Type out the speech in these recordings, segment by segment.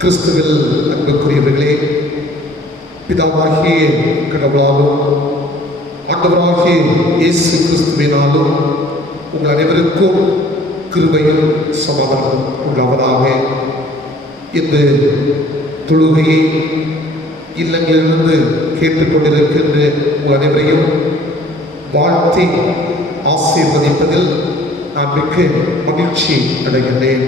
கிறிஸ்துவில் அன்புக்குரியவர்களே, பிதாவாகிய கடவுளாலும் ஆண்டவராகிய இயேசு கிறிஸ்துவினாலும் உங்கள் அனைவருக்கும் கிருபையும் சமாதானம் உள்ளவராக. இந்த தொழுகையை இல்லங்களிலிருந்து கேட்டுக்கொண்டிருக்கின்ற உங்கள் அனைவரையும் வாழ்த்தி ஆசீர்வதிப்பதில் நான் மிக்க மகிழ்ச்சி அடைகின்றேன்.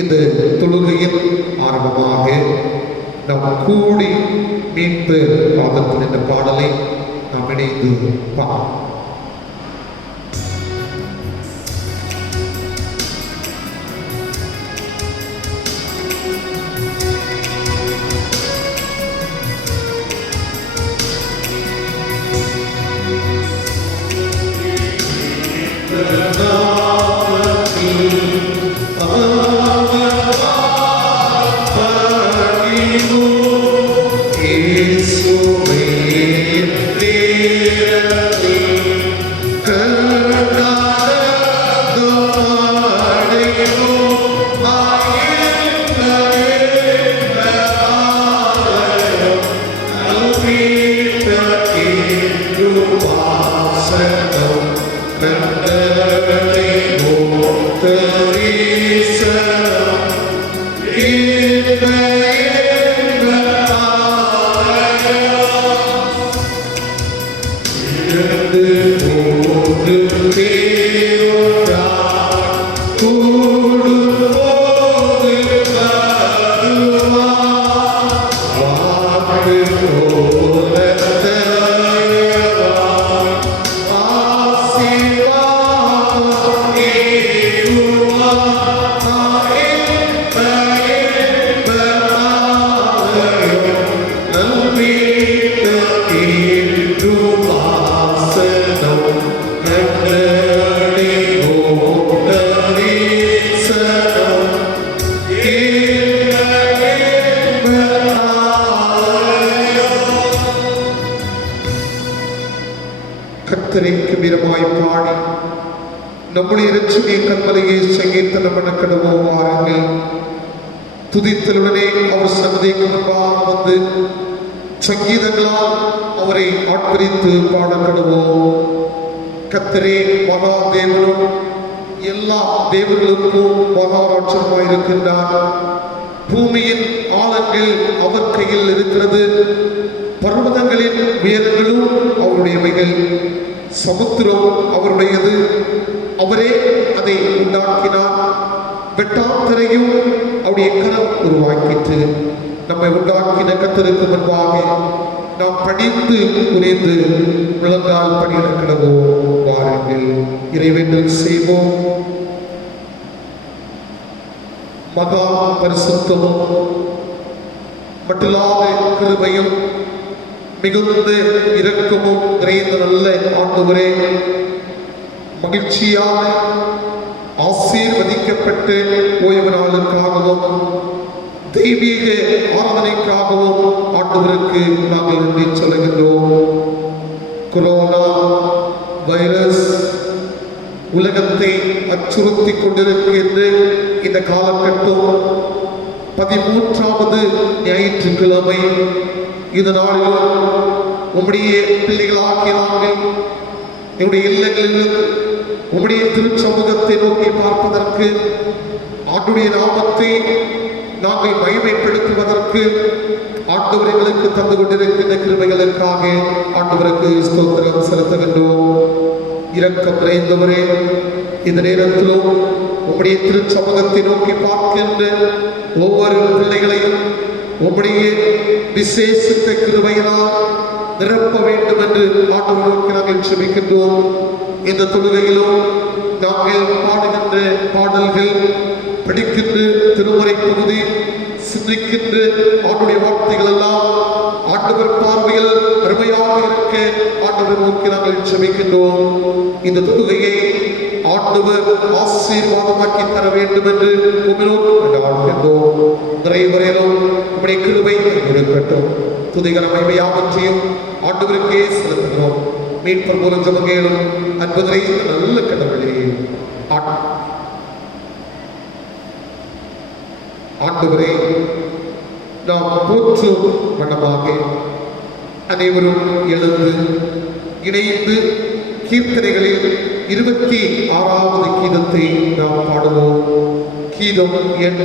இந்த தொழுகையின் ஆரம்பமாக நாம் கூடி மீட்பு பாதத்தில் என்ற பாடலை நாம் இணைந்து பார்ப்போம். நம்முடைய இரட்சணிய கண்மலையை சங்கீர்த்தனம் பண்ண கடவோம். வாருங்கள், துதித்தலுடனே அவர் சன்னதிக்கு முன்பாக வந்து சங்கீதங்களால் அவரை ஆட்பரித்து பாட கடவோம். கர்த்தரே மகா தேவனும் எல்லா தேவர்களுக்கும் மகாராட்சமாயிருக்கின்றார். பூமியின் ஆழங்கள் அவர் கையில் இருக்கிறது, பர்வதங்களின் உயரங்களும் அவருடையவைகள், சமுத்திரம் அவருடையது, அவரே அதை உண்டாக்கினார். வெட்டாந்தரையும் அவருடைய கரம் உருவாக்கிற்று. நம்மை உண்டாக்கின கர்த்தருக்கு முன்பாக நாம் பணிந்து குனிந்து முழங்கால் பணியிட கடவோம். வாருங்கள், இறைவேண்டல் செய்வோம். மகா பரிசுத்தமும் மட்டில்லாத கிருபையும் மிகுந்த இரக்கமும் நிறைந்த நல்ல ஆண்டவரே, மகிழ்ச்சியான ஆசீர்வதிக்கப்பட்டு ஓய்வு நாளுக்காகவும் தெய்வீக ஆராதனைக்காகவும் ஆண்டவருக்கு நாங்கள் நன்றி சொல்லுகின்றோம். கொரோனா வைரஸ் உலகத்தை அச்சுறுத்தி கொண்டிருக்கின்ற இந்த காலகட்டம் 13வது ஞாயிற்றுக்கிழமை. இதனாலும் உம்முடைய பிள்ளைகளாகிய நாங்கள் எங்களுடைய இல்லங்களில் உம்முடைய திருச்சமூகத்தை நோக்கி பார்ப்பதற்கு, ஆண்டுடைய நாமத்தை நாங்கள் மகிமைப்படுத்துவதற்கு ஆண்டவர் எங்களுக்கு தந்து கொண்டிருக்கின்ற கிருபைகளுக்காக ஆண்டவருக்கு ஸ்தோத்திரம் செலுத்துகின்றோம். இரக்கம் நிறைந்தவரே, இந்த நேரத்திலும் உம்முடைய திருச்சமூகத்தை நோக்கி பார்க்கின்ற ஒவ்வொரு பிள்ளைகளையும் உம்முடைய விசேஷித்த கிருபையினால் நிரப்ப வேண்டும் என்று ஆண்டவருக்கு நாங்கள் செபிக்கின்றோம். இந்த தொழுகையிலும் நாங்கள் பாடுகின்ற பாடல்கள், படிக்கின்ற திருமறை பகுதி, சிந்திக்கின்ற ஆண்டுடைய வார்த்தைகள் எல்லாம் ஆண்டவர் பார்வையில் அருமையாக இருக்க ஆண்டவர் நோக்கி நாங்கள் செபிக்கின்றோம். இந்த தொழுகையை ஆண்டவர் ஆசீர்வாதமாக்கி தர வேண்டும் என்று கொண்டாடுகின்றோம். நிறைவரையிலும் உம்முடைய கிருபை இருக்கட்டும். துதிகர மகிமையாவற்றையும் ஆண்டவருக்கே செலுத்துகிறோம். மீட்பர் மூலம் ஜெபங்களும் அற்புதரை நல்ல கடவுளே. ஆண்டவரே, நாம் போற்றும் வண்ணமாக அனைவரும் எழுந்து இணைந்து கீர்த்தனைகளில் 26வது கீதத்தை நாம் பாடுவோம். கீதம் எண்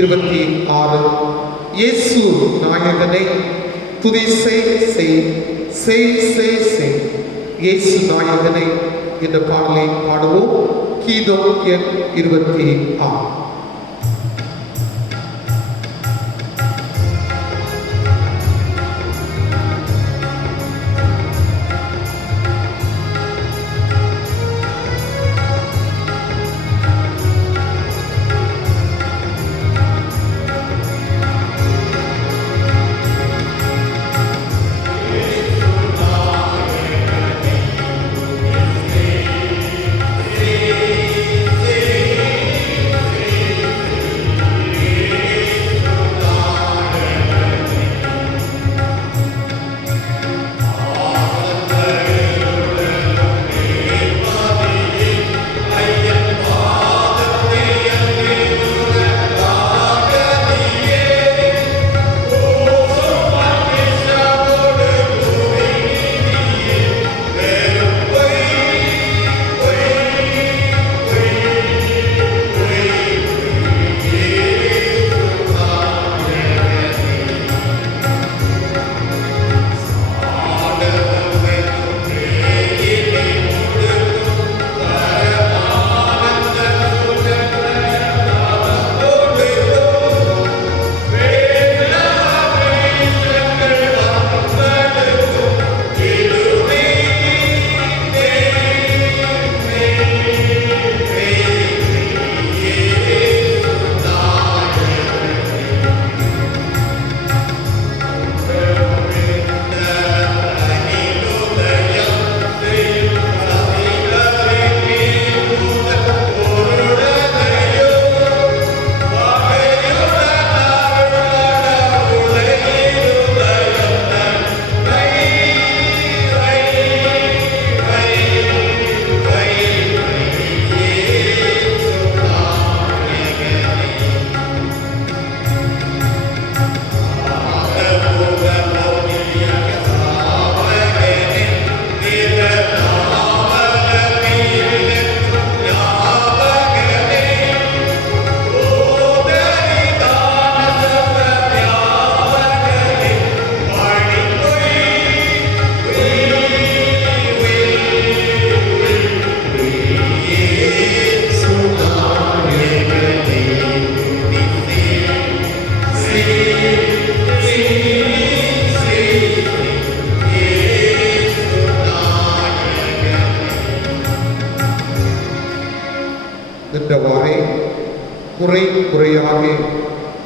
26. இயேசு நாயகனை துதி செய் செய் செய் செய் செய் இயேசு நாயகனை என்ற பாடலை பாடுவோம். கீதம் எண் 26. நின்றவாறே முறை முறையாக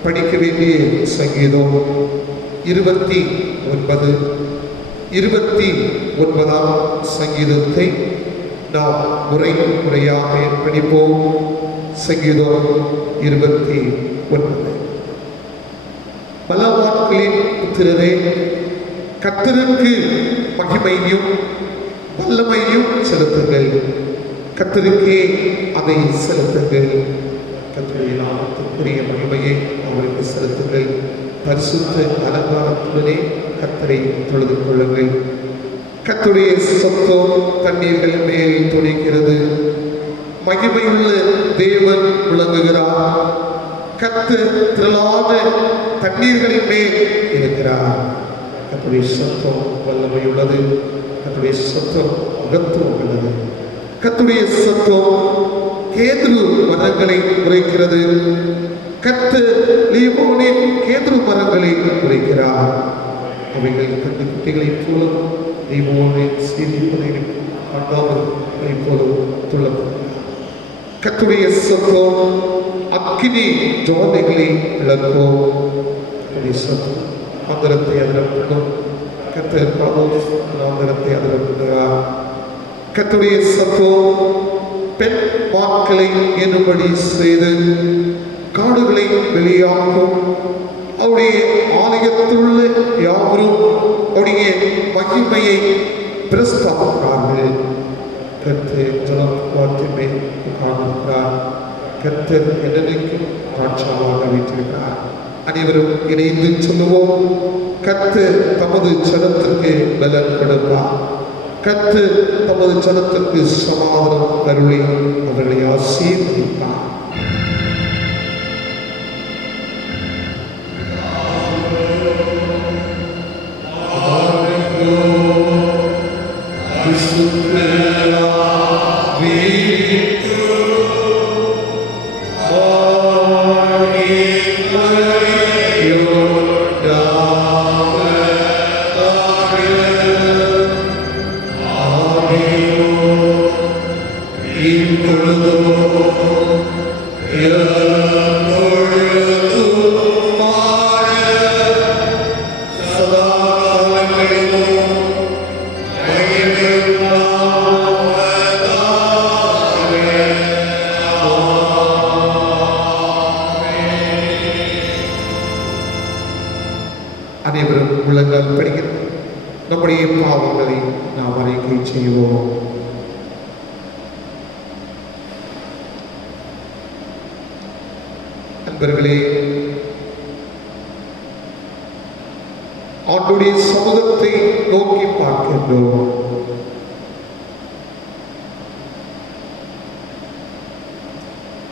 படிக்க வேண்டிய சங்கீதம் 29. 29ஆம் சங்கீதத்தை நாம் முறை முறையாக படிப்போம். சங்கீதம் 29. பலவான்களின் புத்திரரே, கர்த்தருக்கு மகிமையும் வல்லமையும் செலுத்துங்கள். கர்த்தருக்கே அதை செலுத்துங்கள். கர்த்தருடைய நாமத்திற்குரிய மகிமையை அவருக்கு செலுத்துங்கள். பரிசுத்த அலங்காரத்துடனே கர்த்தரை தொழுது கொள்ளுங்கள். கர்த்தருடைய சத்தம் தண்ணீர்கள் மேல் துணிக்கிறது. மகிமையுள்ள தேவன் விளங்குகிறார். கர்த்தர் திரளான தண்ணீர்களின் மேல் இருக்கிறார். கர்த்தருடைய சத்தம் வல்லமையுள்ளது. கர்த்தருடைய சத்தம் மகத்துவம் உள்ளது. கர்த்தருடைய சத்தம் கேதுரு மரங்களை உரைக்கிறது. கர்த்தர் லீபோனின் கேதுரு மரங்களை உரைக்கிறார். அவைகள் கண்டு குட்டிகளைப் போலும் லீபோனின் சீர்திருப்பதையும் கண்டாமலைப் போலும் துள்ளப்படுகிறார். கர்த்தருடைய சத்தம் அக்கினி ஜோதிகளை விளக்கும். கர்த்தருடைய சத்தம் ஆந்திரத்தை அதிரப்படும். கர்த்தர் ஆந்திரத்தை அதிரப்படுகிறார். கர்த்தருடைய சத்தம் பெண் வாக்களை என்னும்படி செய்து காடுகளை வெளியாகும். அவருடைய ஆலயத்துள்ள யாவரும் அவருடைய மகிமையை பிரஸ்தாபிக்கிறார்கள். கர்த்தர் ஜலவாத்தின் மேல் உட்கார்ந்திருக்கிறார். கர்த்தர் என்றைக்கும் ராஜாவாக வீற்றிருக்கிறார். அனைவரும் இணைந்து சொல்லுவோம். கர்த்தர் தமது ஜனத்திற்கு பலன் கொடுப்பார். கர்த்தர் தமது ஜனத்திற்கு சமாதானம் அருளி அவர்களை ஆசீர்வதிப்பார். அனைவரும் உள்ளங்கள் படிக்கிற நம்முடைய பாவங்களை நாம் அறிக்கை செய்வோம். நண்பர்களே, ஆண்டுடைய சமூகத்தை நோக்கி பார்க்கின்றோம்.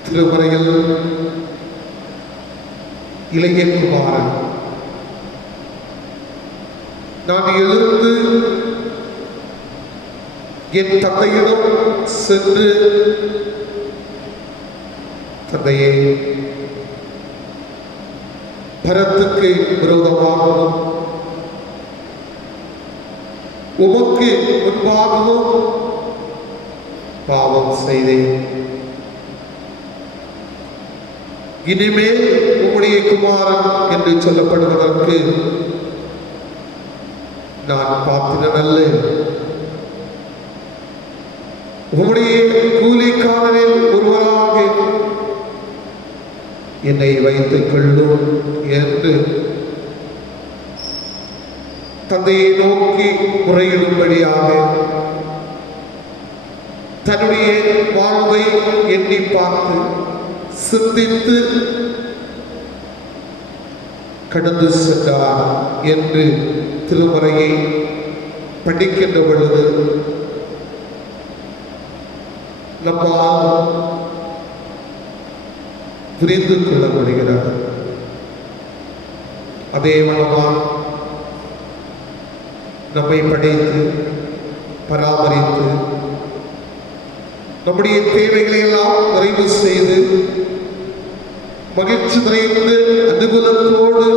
திருமறையில் இளைய குமாரன் நான் எழுந்து என் தந்தையிடம் சென்று, தந்தையே, பரத்துக்கு விரோதமாகவும் உமக்கு முன்பாகவும் பாவம் செய்தேன். இனிமேல் உம்முடைய குமாரன் என்று சொல்லப்படுவதற்கு நான் பாத்திரன் அல்ல. உம்முடைய கூலிக்காரரில் ஒருவராக என்னை வைத்துக் கொள்ளும் என்று தந்தையை நோக்கி முறையிடும்படியாக தன்னுடைய வாழ்வை எண்ணி பார்த்து சிந்தித்து கடந்து சென்றார் என்று திருமறையை படிக்கின்ற பொழுது நம்மால் புரிந்து கொள்ள முடிகிறது. அதே வண்ணமாக நம்மை படைத்து பராமரித்து நம்முடைய தேவைகளை எல்லாம் நிறைவு செய்து மகிழ்ச்சி நிறைந்து அனுகூலத்தோடு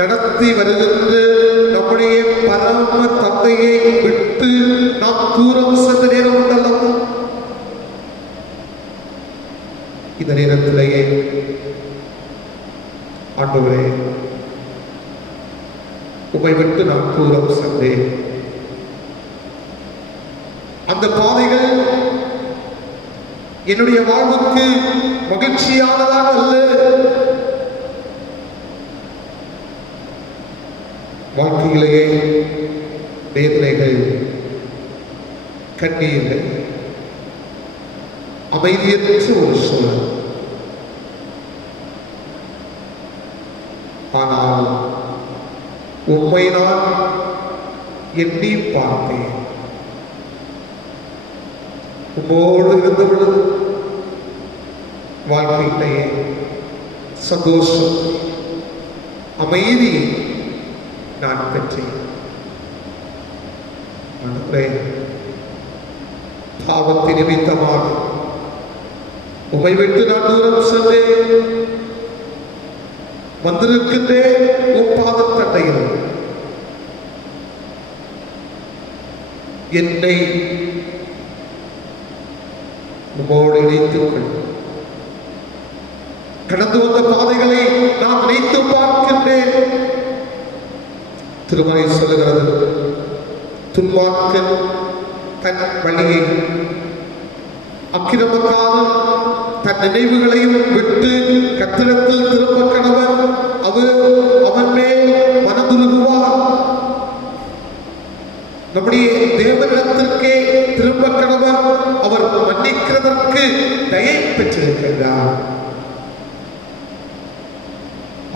நடத்தி வருகின்ற நம்முடைய பரம தந்தையை விட்டு நாம் தூரம் சென்ற நேரம் உண்டல்லவா? இந்த நேரத்திலேயே ஆண்டவரே, உம்மை விட்டு நான் தூரம் சென்றேன். அந்த பாதைகள் என்னுடைய வாழ்வுக்கு மகிழ்ச்சியானதாக அல்ல. வாழ்க்கையிலேயே வேதனைகள், கண்ணீர்கள், அமைதியற்ற ஒரு சூழல். ஆனால் உம்மை நான் எண்ணி பார்த்தேன். உம்மோடு இருந்த பொழுது வாழ்க்கையிலேயே சந்தோஷம், அமைதி நான் பெற்றேன். பாவத்தின் நிமித்தமாக உம்மை விட்டு நான் தூரம் சென்றேன். வந்திருக்கின்றேன் உன் பாதத்தண்டையில். என்னை உம்மோடு இணைத்துக் கொள். கடந்து வந்த பாதைகளை நான் நினைத்து பார்க்கின்றேன். திருமறை சொல்லுகிறது, துன்மார்க்கன் தன் வழியை, அக்கிரமக்காரன் தன் நினைவுகளையும் விட்டு கர்த்தரிடத்தில் திரும்ப கடவன். அவன் மேல் மனதுருகுவார். நம்முடைய தேவனிடத்திற்கே திரும்ப கடவன். அவர் மன்னிக்க மன்னிக்கிறதற்கு தயை பெற்றிருக்கின்றார்.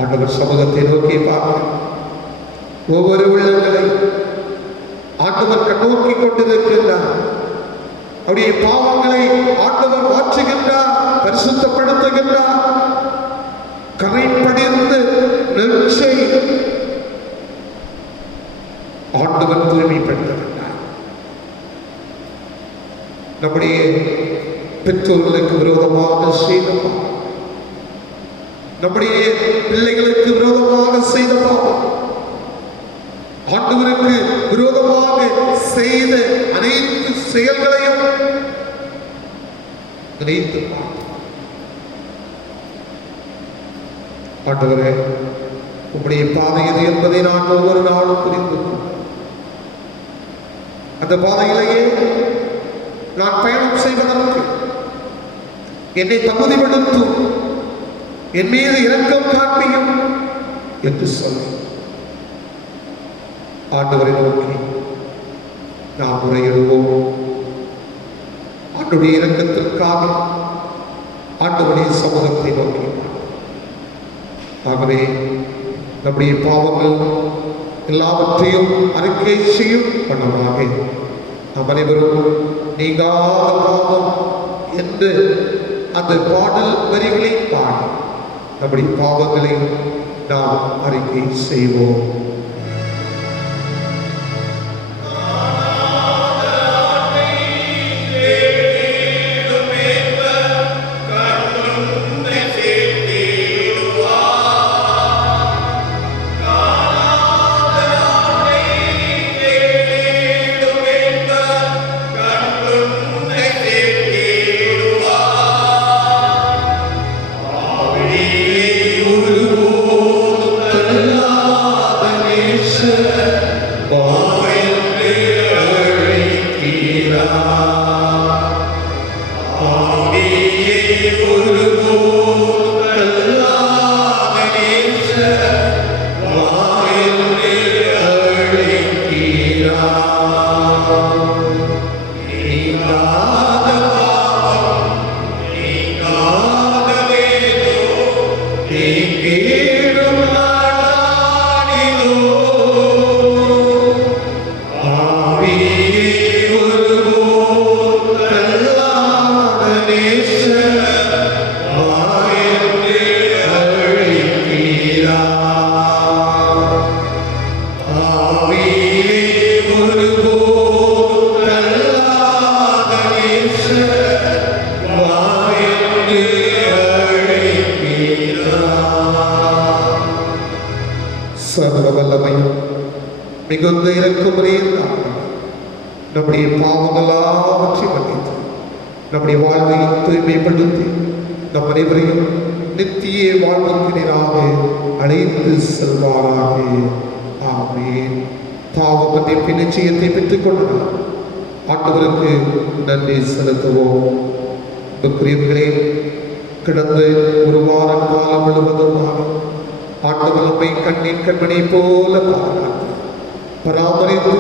ஆண்டவர் சமூகத்தை நோக்கி பார்க்க ஒவ்வொரு உள்ளங்களை ஆண்டவர் கண்ணோக்கி கொண்டிருக்கின்றார். அவருடைய பாவங்களை ஆண்டவர் மாற்றுகின்றார், பரிசுத்தப்படுத்துகின்றார். கரைப்படிந்து நெஞ்சை ஆண்டவர் தூய்மைப்படுத்துகின்றார். நம்முடைய பெற்றோர்களுக்கு விரோதமாக செய்த பாவம், நம்முடைய பிள்ளைகளுக்கு விரோதமாக செய்த பாவம், ஆண்டவருக்கு விரோதமாக செய்த அனைத்து செயல்களையும் நினைத்து ஆண்டவரே, உம்முடைய பாதை எது என்பதை நான் ஒவ்வொரு நாளும் புரிந்து அந்த பாதையிலேயே நான் பயணம் செய்வதற்கு என்னை தகுதிப்படுத்தும், என் மீது இரக்கம் காண்பியும் என்று சொல்லி ஆண்டவரை நோக்கி நாம் முறையிடுவோம். ஆண்டுடைய இரக்கத்திற்காக ஆண்டவருடைய சமூகத்தை நோக்கி ஆகவே நம்முடைய பாவங்கள் எல்லாவற்றையும் அறிக்கை செய்யும் பண்ணமாக நாம் அனைவரும் நீங்காத பாவம் என்று அந்த பாடல் வரிகளை பாடி நம்முடைய பாவங்களை நாம் அறிக்கை செய்வோம். மிகுந்த இறக்குமுறையே நம்முடைய பாவங்களாவற்றை மன்னித்து நம்முடைய வாழ்வை தூய்மைப்படுத்தி நம் அனைவரையும் நித்திய வாழ்வுக்கினராக அழைத்து செல்வாராக. ஆமென். பாவ மன்னிப்பு நிச்சயத்தை பெற்றுக் கொண்டனர். ஆண்டவருக்கு நன்றி செலுத்துவோம். பிரியர்களே, கிடந்து ஒரு வார காலம் முழுவதுமாக ஆண்டவர் நம்மை கண்ணின் கண்மணி போல பராமரித்து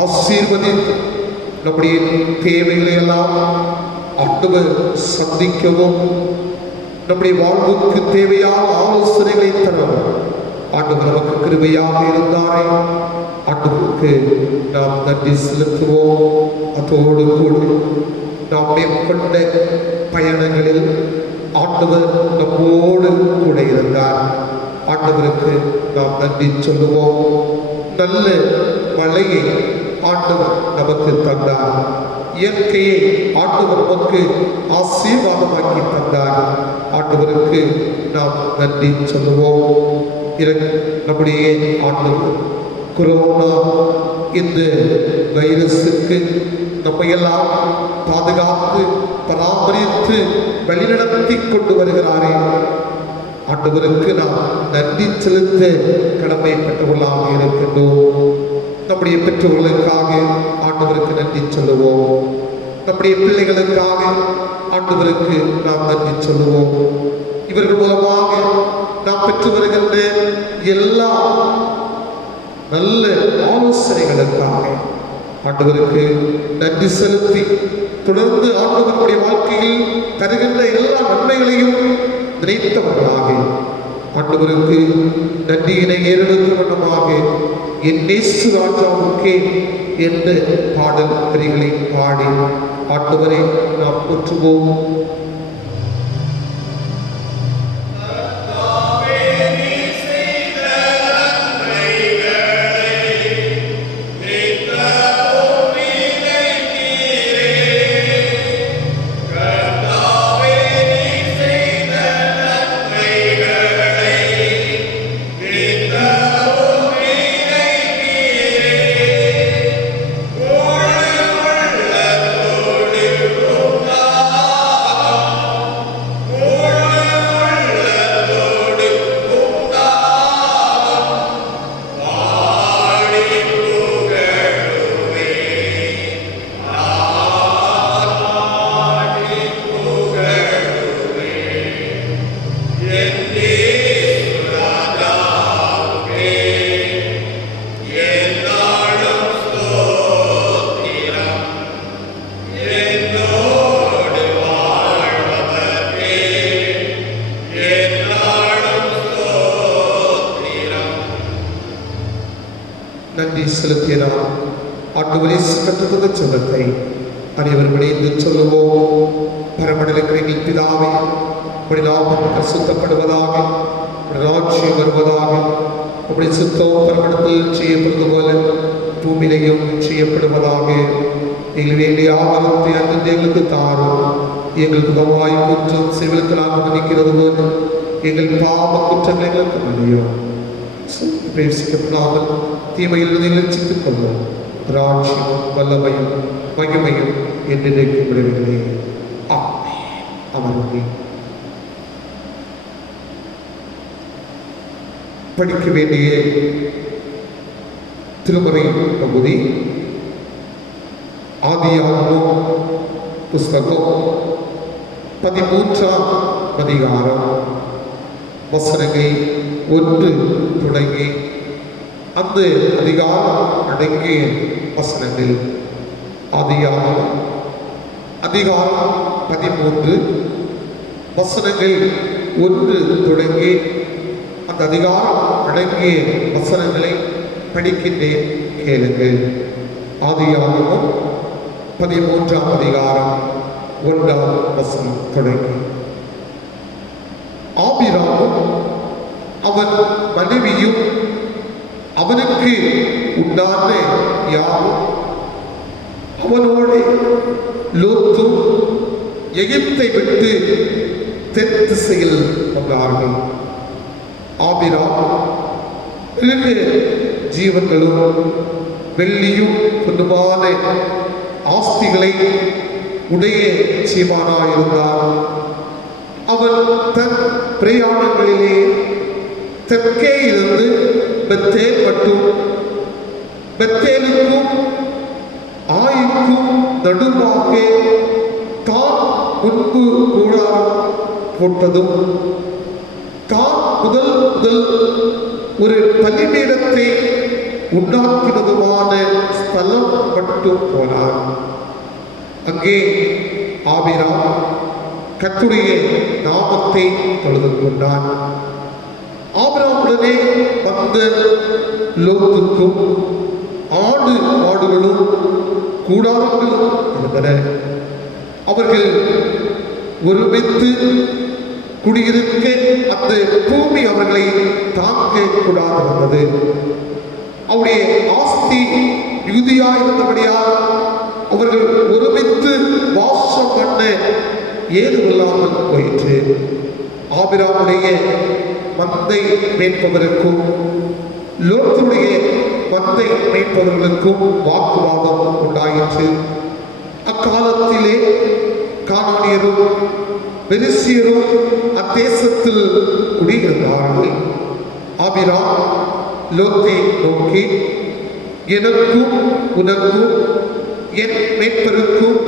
ஆசீர்வதித்து நம்முடைய தேவைகளை எல்லாம் ஆண்டவர் சந்திக்கவும் நம்முடைய வாழ்வுக்கு தேவையான ஆலோசனைகளை தரவும் ஆண்டவர் நமக்கு கிருபையாக இருந்தாரே. ஆண்டவருக்கு நாம் நன்றி செலுத்துவோம். அதோடு கூட நாம் மேற்கொண்ட பயணங்களில் ஆண்டவர் நம்மோடு கூட இருந்தார். ஆண்டவருக்கு நாம் நன்றி சொல்லுவோம். நல்ல மழையை ஆண்டவர் நமக்கு தந்தார். இயற்கையை ஆண்டவர் நமக்கு ஆசீர்வாதமாக்கி தந்தார். ஆண்டவருக்கு நாம் நன்றி சொல்லுவோம். நம்முடைய ஆண்டவர் கொரோனா இந்த வைரஸுக்கு நம்மையெல்லாம் பாதுகாத்து பராமரித்து வழிநடத்தி கொண்டு வருகிறாரே. ஆண்டவருக்கு நாம் நன்றி செலுத்த கடமைப்பட்டவர்களாக இருக்கின்றோம். நம்முடைய பெற்றோர்களுக்காக ஆண்டவருக்கு நன்றி சொல்லுவோம். நம்முடைய பிள்ளைகளுக்காக ஆண்டவருக்கு நாம் நன்றி சொல்லுவோம். இவர்கள் மூலமாக நாம் பெற்று வருகின்ற எல்லா நல்ல ஆலோசனைகளுக்காக ஆண்டவருக்கு நன்றி செலுத்தி தொடர்ந்து ஆண்டவருடைய வாழ்க்கையில் தருகின்ற எல்லா நன்மைகளையும் நினைத்தவர்களாக ஆண்டவருக்கு நன்றியினை ஏறெடுக்கும் வண்ணமாக என் நேசு ராஜாவுக்கே என்ற பாடல் வரிகளை பாடி ஆண்டவரை நாம் போற்றுவோம். நன்றி செலுத்தினார். ஆண்டவரே கற்றுத்தந்த சொல்லத்தை அனைவரும் இணைந்து சொல்லுவோம். பரமண்டலங்களின் பிதாவே, உம்முடைய நாமம் பரிசுத்தப்படுவதாக, உம்முடைய ராஜ்யம் வருவதாக, உம்முடைய சித்தம் பரமண்டலத்தில் செய்யப்படுவது போல பூமியிலையும் செய்யப்படுவதாக. எங்கள் வேண்டிய ஆகாரத்தை அன்று எங்களுக்கு தாரும். எங்களுக்கு தவாய் குற்றம் செய்வதற்கு நாங்கள் மன்னிக்கிறது போல எங்கள் பாவ குற்றங்களை எங்களுக்கு மன்னியும். பேசிக்கப்படாமல் தீமையில் நிலச்சித்துக் கொள்ளும். ராட்சியும் வல்லமையும் மகிமையும் என்றைக்கு விடுவதில்லை. அமர்வே படிக்க வேண்டிய திருமறை பகுதி ஆதியாகமம் புஸ்தகம் 13ஆம் அதிகாரம் வசனங்கள் 1 தொடங்கி அந்த அதிகாரம் அடங்கிய வசனங்கள். ஆதியாகமம் அதிகாரம் 13 வசனங்கள் 1 தொடங்கி அந்த அதிகாரம் அடங்கிய வசனங்களை படிக்கின்றேன், கேளுங்கள். ஆதியாகமம் 13ஆம் அதிகாரம் 1ஆம் வசனம் தொடங்கி. ஆபிராமும் அவன் மனைவியும் அவனுக்கு உண்டான யாவும் அவனோடு லோத்தும் எகிப்தை விட்டு தென் திசையில் வந்தார்கள். ஆபிராம் மிருக ஜீவன்களும் வெள்ளியும் பொன்னுமான ஆஸ்திகளை உடைய சீமானாயிருந்தார். அவன் தன் பிரயாணங்களிலே தெற்கே இருந்து பெத்தேல் மட்டும் பெத்தேலுக்கும் ஆய்க்கும் நடுவாக தான் முன்பு கூடாரம் போட்டதும் தான் முதல் ஒரு பலிபீடத்தை உண்டாக்கினதுமான ஸ்தலம் மட்டும் போனார். அங்கே ஆபிராம் கர்த்தருடைய நாமத்தை தொழுது கொண்டான். ஆபிரகாமுடனே வந்த லோத்துக்கும் ஆடு மாடுகளும் கூடாரங்களும் இருந்தன. அவர்கள் ஒருமித்து குடியிருக்க அந்த பூமி அவர்களை தாக்க கூடாது வந்தது. அவருடைய ஆஸ்தி மிகுதியாயிருந்தபடியால் அவர்கள் ஒருமித்து வாசம் பண்ண ஏதுமில்லாமல் போயிற்று. ஆபிரகாமுடைய மந்தை மேய்ப்பவருக்கும் லோத்துடைய மந்தை மேய்ப்பவர்களுக்கும் வாக்குவாதம் உண்டாயிற்று. அக்காலத்திலே கானானியரும் பெரிசியரும் அத்தேசத்தில் குடியிருந்தார்கள். ஆபிராம் லோத்தை நோக்கி, எனக்கும் உனக்கும் என் மேய்ப்பருக்கும்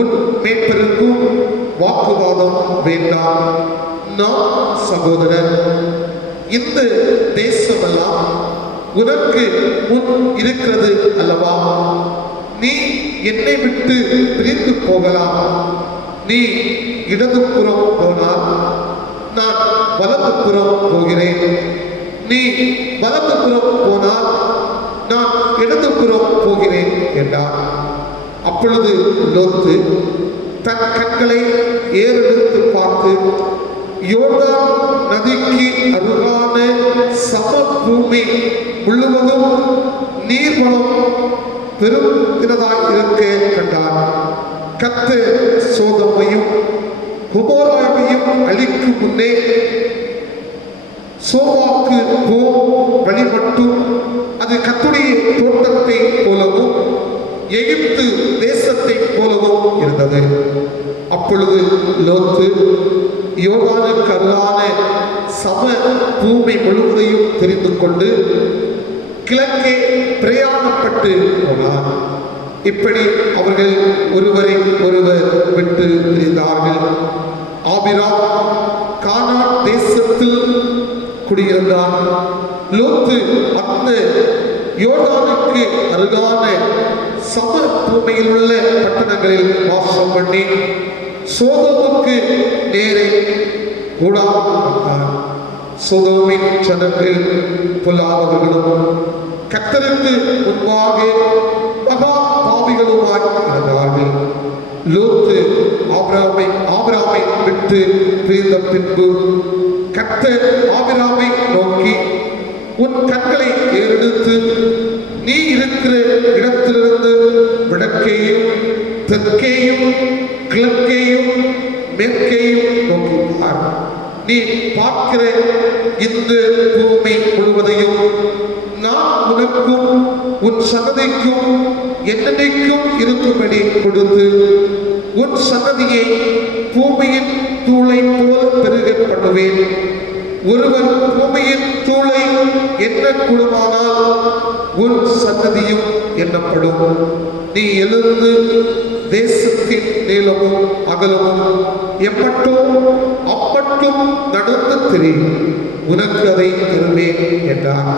உன் மேய்ப்பருக்கும் வாக்குவாதம் வேண்டாம். நான் சகோதரன். இந்த தேசமெல்லாம் உனக்கு முன் இருக்கிறது அல்லவா? நீ என்னை விட்டு பிரிந்து போகலாம். நீ இடதுபுறம் போனால் நான் வலதுபுறம் போகிறேன். நீ வலதுபுறம் போனால் நான் இடதுபுறம் போகிறேன் என்றார். அப்பொழுது லோத்து தன் கண்களை ஏறெடுத்து பார்த்து யோர்தான் நதிக்கு அருகான சமபூமி முழுவதும் நீர்வளம் பெருகிறதாய் இருக்க கண்டார். கர்த்தர் சோதோமையும் கொமோராவையும் அழிக்கும் முன்னே சோவாக்கு வழி மட்டும் அது கர்த்தருடைய தோட்டத்தை போலவும் எகிப்து தேசத்தை போலவும் இருந்தது. அப்பொழுது லோத்து யோர்தானுக்கு அருகான சம பூமி முழுவதையும் தெரிந்து கொண்டு கிழக்கே பிரயாணப்பட்டு போனார். இப்படி அவர்கள் ஒருவரை ஒருவர் விட்டு பிரிந்தார்கள். ஆபிராம் கானான் தேசத்தில் குடியிருந்தார். லோத்து அந்த யோர்தானுக்கு அருகான சம பூமியில் உள்ள பட்டணங்களில் வாசம் பண்ணி சோதோமுக்கு நேரே கூடாது. சோதோமின் ஜனங்கள் பொல்லாதவர்களும் கர்த்தருக்கு முன்பாக மகா பாவிகளுமாய் இருந்தார்கள். லோத்து ஆபிராமை விட்டு பிரிந்த பின்பு கர்த்தர் ஆபிராமை நோக்கி, உன் கண்களை ஏறெடுத்து நீ இருக்கிற இடத்திலிருந்து வடக்கேயும் தெற்கேயும் கிழக்கேயும் மேற்கேயும் நோக்கினார். நீ பார்க்கிற இந்த பூமி முழுவதையும் நான் உனக்கும் உன் சந்ததிக்கும் என்னைக்கும் இருக்கும்படி கொடுத்து உன் சந்ததியை பூமியின் தூளை போல் பெருக பண்ணுவேன். ஒருவன் பூமியின் தூளை எண்ணக்கூடுமானால் உன் சந்ததியும் எண்ணப்படும். நீ எழுந்து தேசத்தின் நீளமும் அகலமும் எப்பட்டோ அப்பட்டும் நடந்து தெரியும், உனக்கு அதை தருவேன் என்றார்.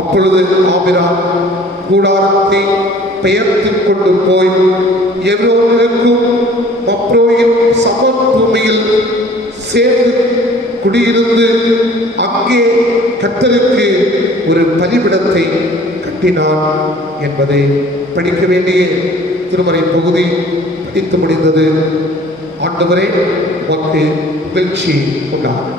அப்பொழுது ஆபிராம் கூடாரத்தை பெயர்த்து கொண்டு போய் எவ்ரோனுக்கும் மப்ரோயின் சமபூமியில் சேர்ந்து குடியிருந்து அங்கே கர்த்தருக்கு ஒரு பலிபீடத்தை கட்டினான் என்பதை படிக்க வேண்டிய திருமறை பகுதி படித்து முடிந்தது. ஆண்டவரே உமக்கு மகிழ்ச்சி உண்டாகும்.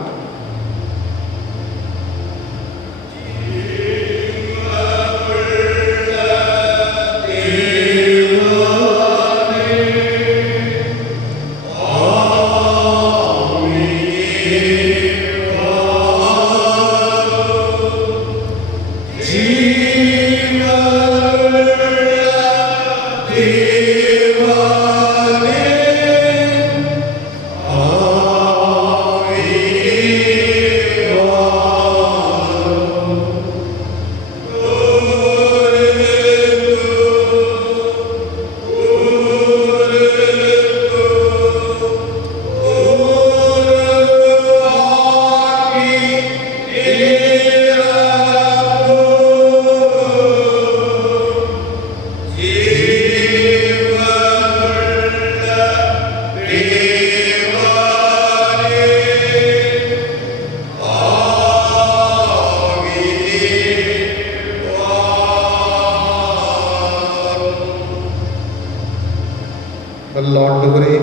ஆண்டவரே,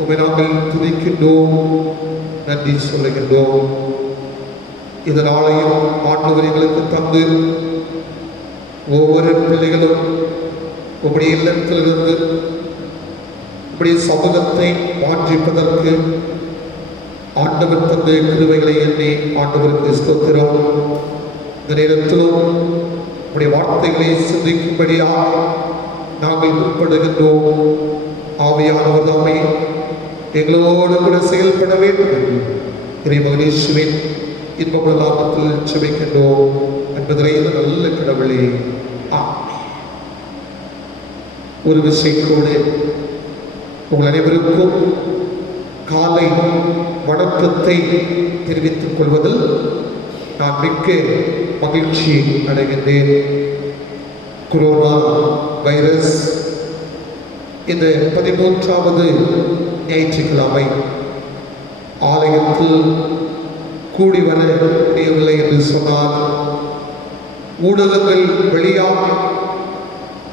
உம்மை நாங்கள் துதிக்கின்றோம், நன்றி சொல்லுகின்றோம். இதனாலையும் ஆண்டவர் எங்களுக்கு தந்து ஒவ்வொரு பிள்ளைகளும் உம்முடைய இல்லத்திலிருந்து உம்முடைய சமூகத்தை வாஞ்சிப்பதற்கு ஆண்டவர் தந்த கிருபைகளை எண்ணி ஆண்டவருக்கு ஸ்தோத்திரம். இந்த நேரத்திலும் உம்முடைய வார்த்தைகளை சிந்திக்கும்படியாக நாங்கள் முற்படுகின்றோம். ஆவியானவர் தாமே எங்களோடு கூட செயல்பட வேண்டும். இறைமகன் இயேசுவின் இன்பமுள்ள நாமத்தில் ஜெபிக்கின்றோம் என்பதிலே இந்த நல்ல கடவுளே. ஒரு விஷயத்தோடு உங்கள் அனைவருக்கும் காலை வணக்கத்தை தெரிவித்துக் கொள்வதில் நான் மிக்க மகிழ்ச்சி அடைகின்றேன். கொரோனா வைரஸ் இந்த 13வது ஞாயிற்றுக்கிழமை ஆலயத்தில் கூடி வர முடியவில்லை என்று சொன்னால் ஊடகங்கள் வெளியாக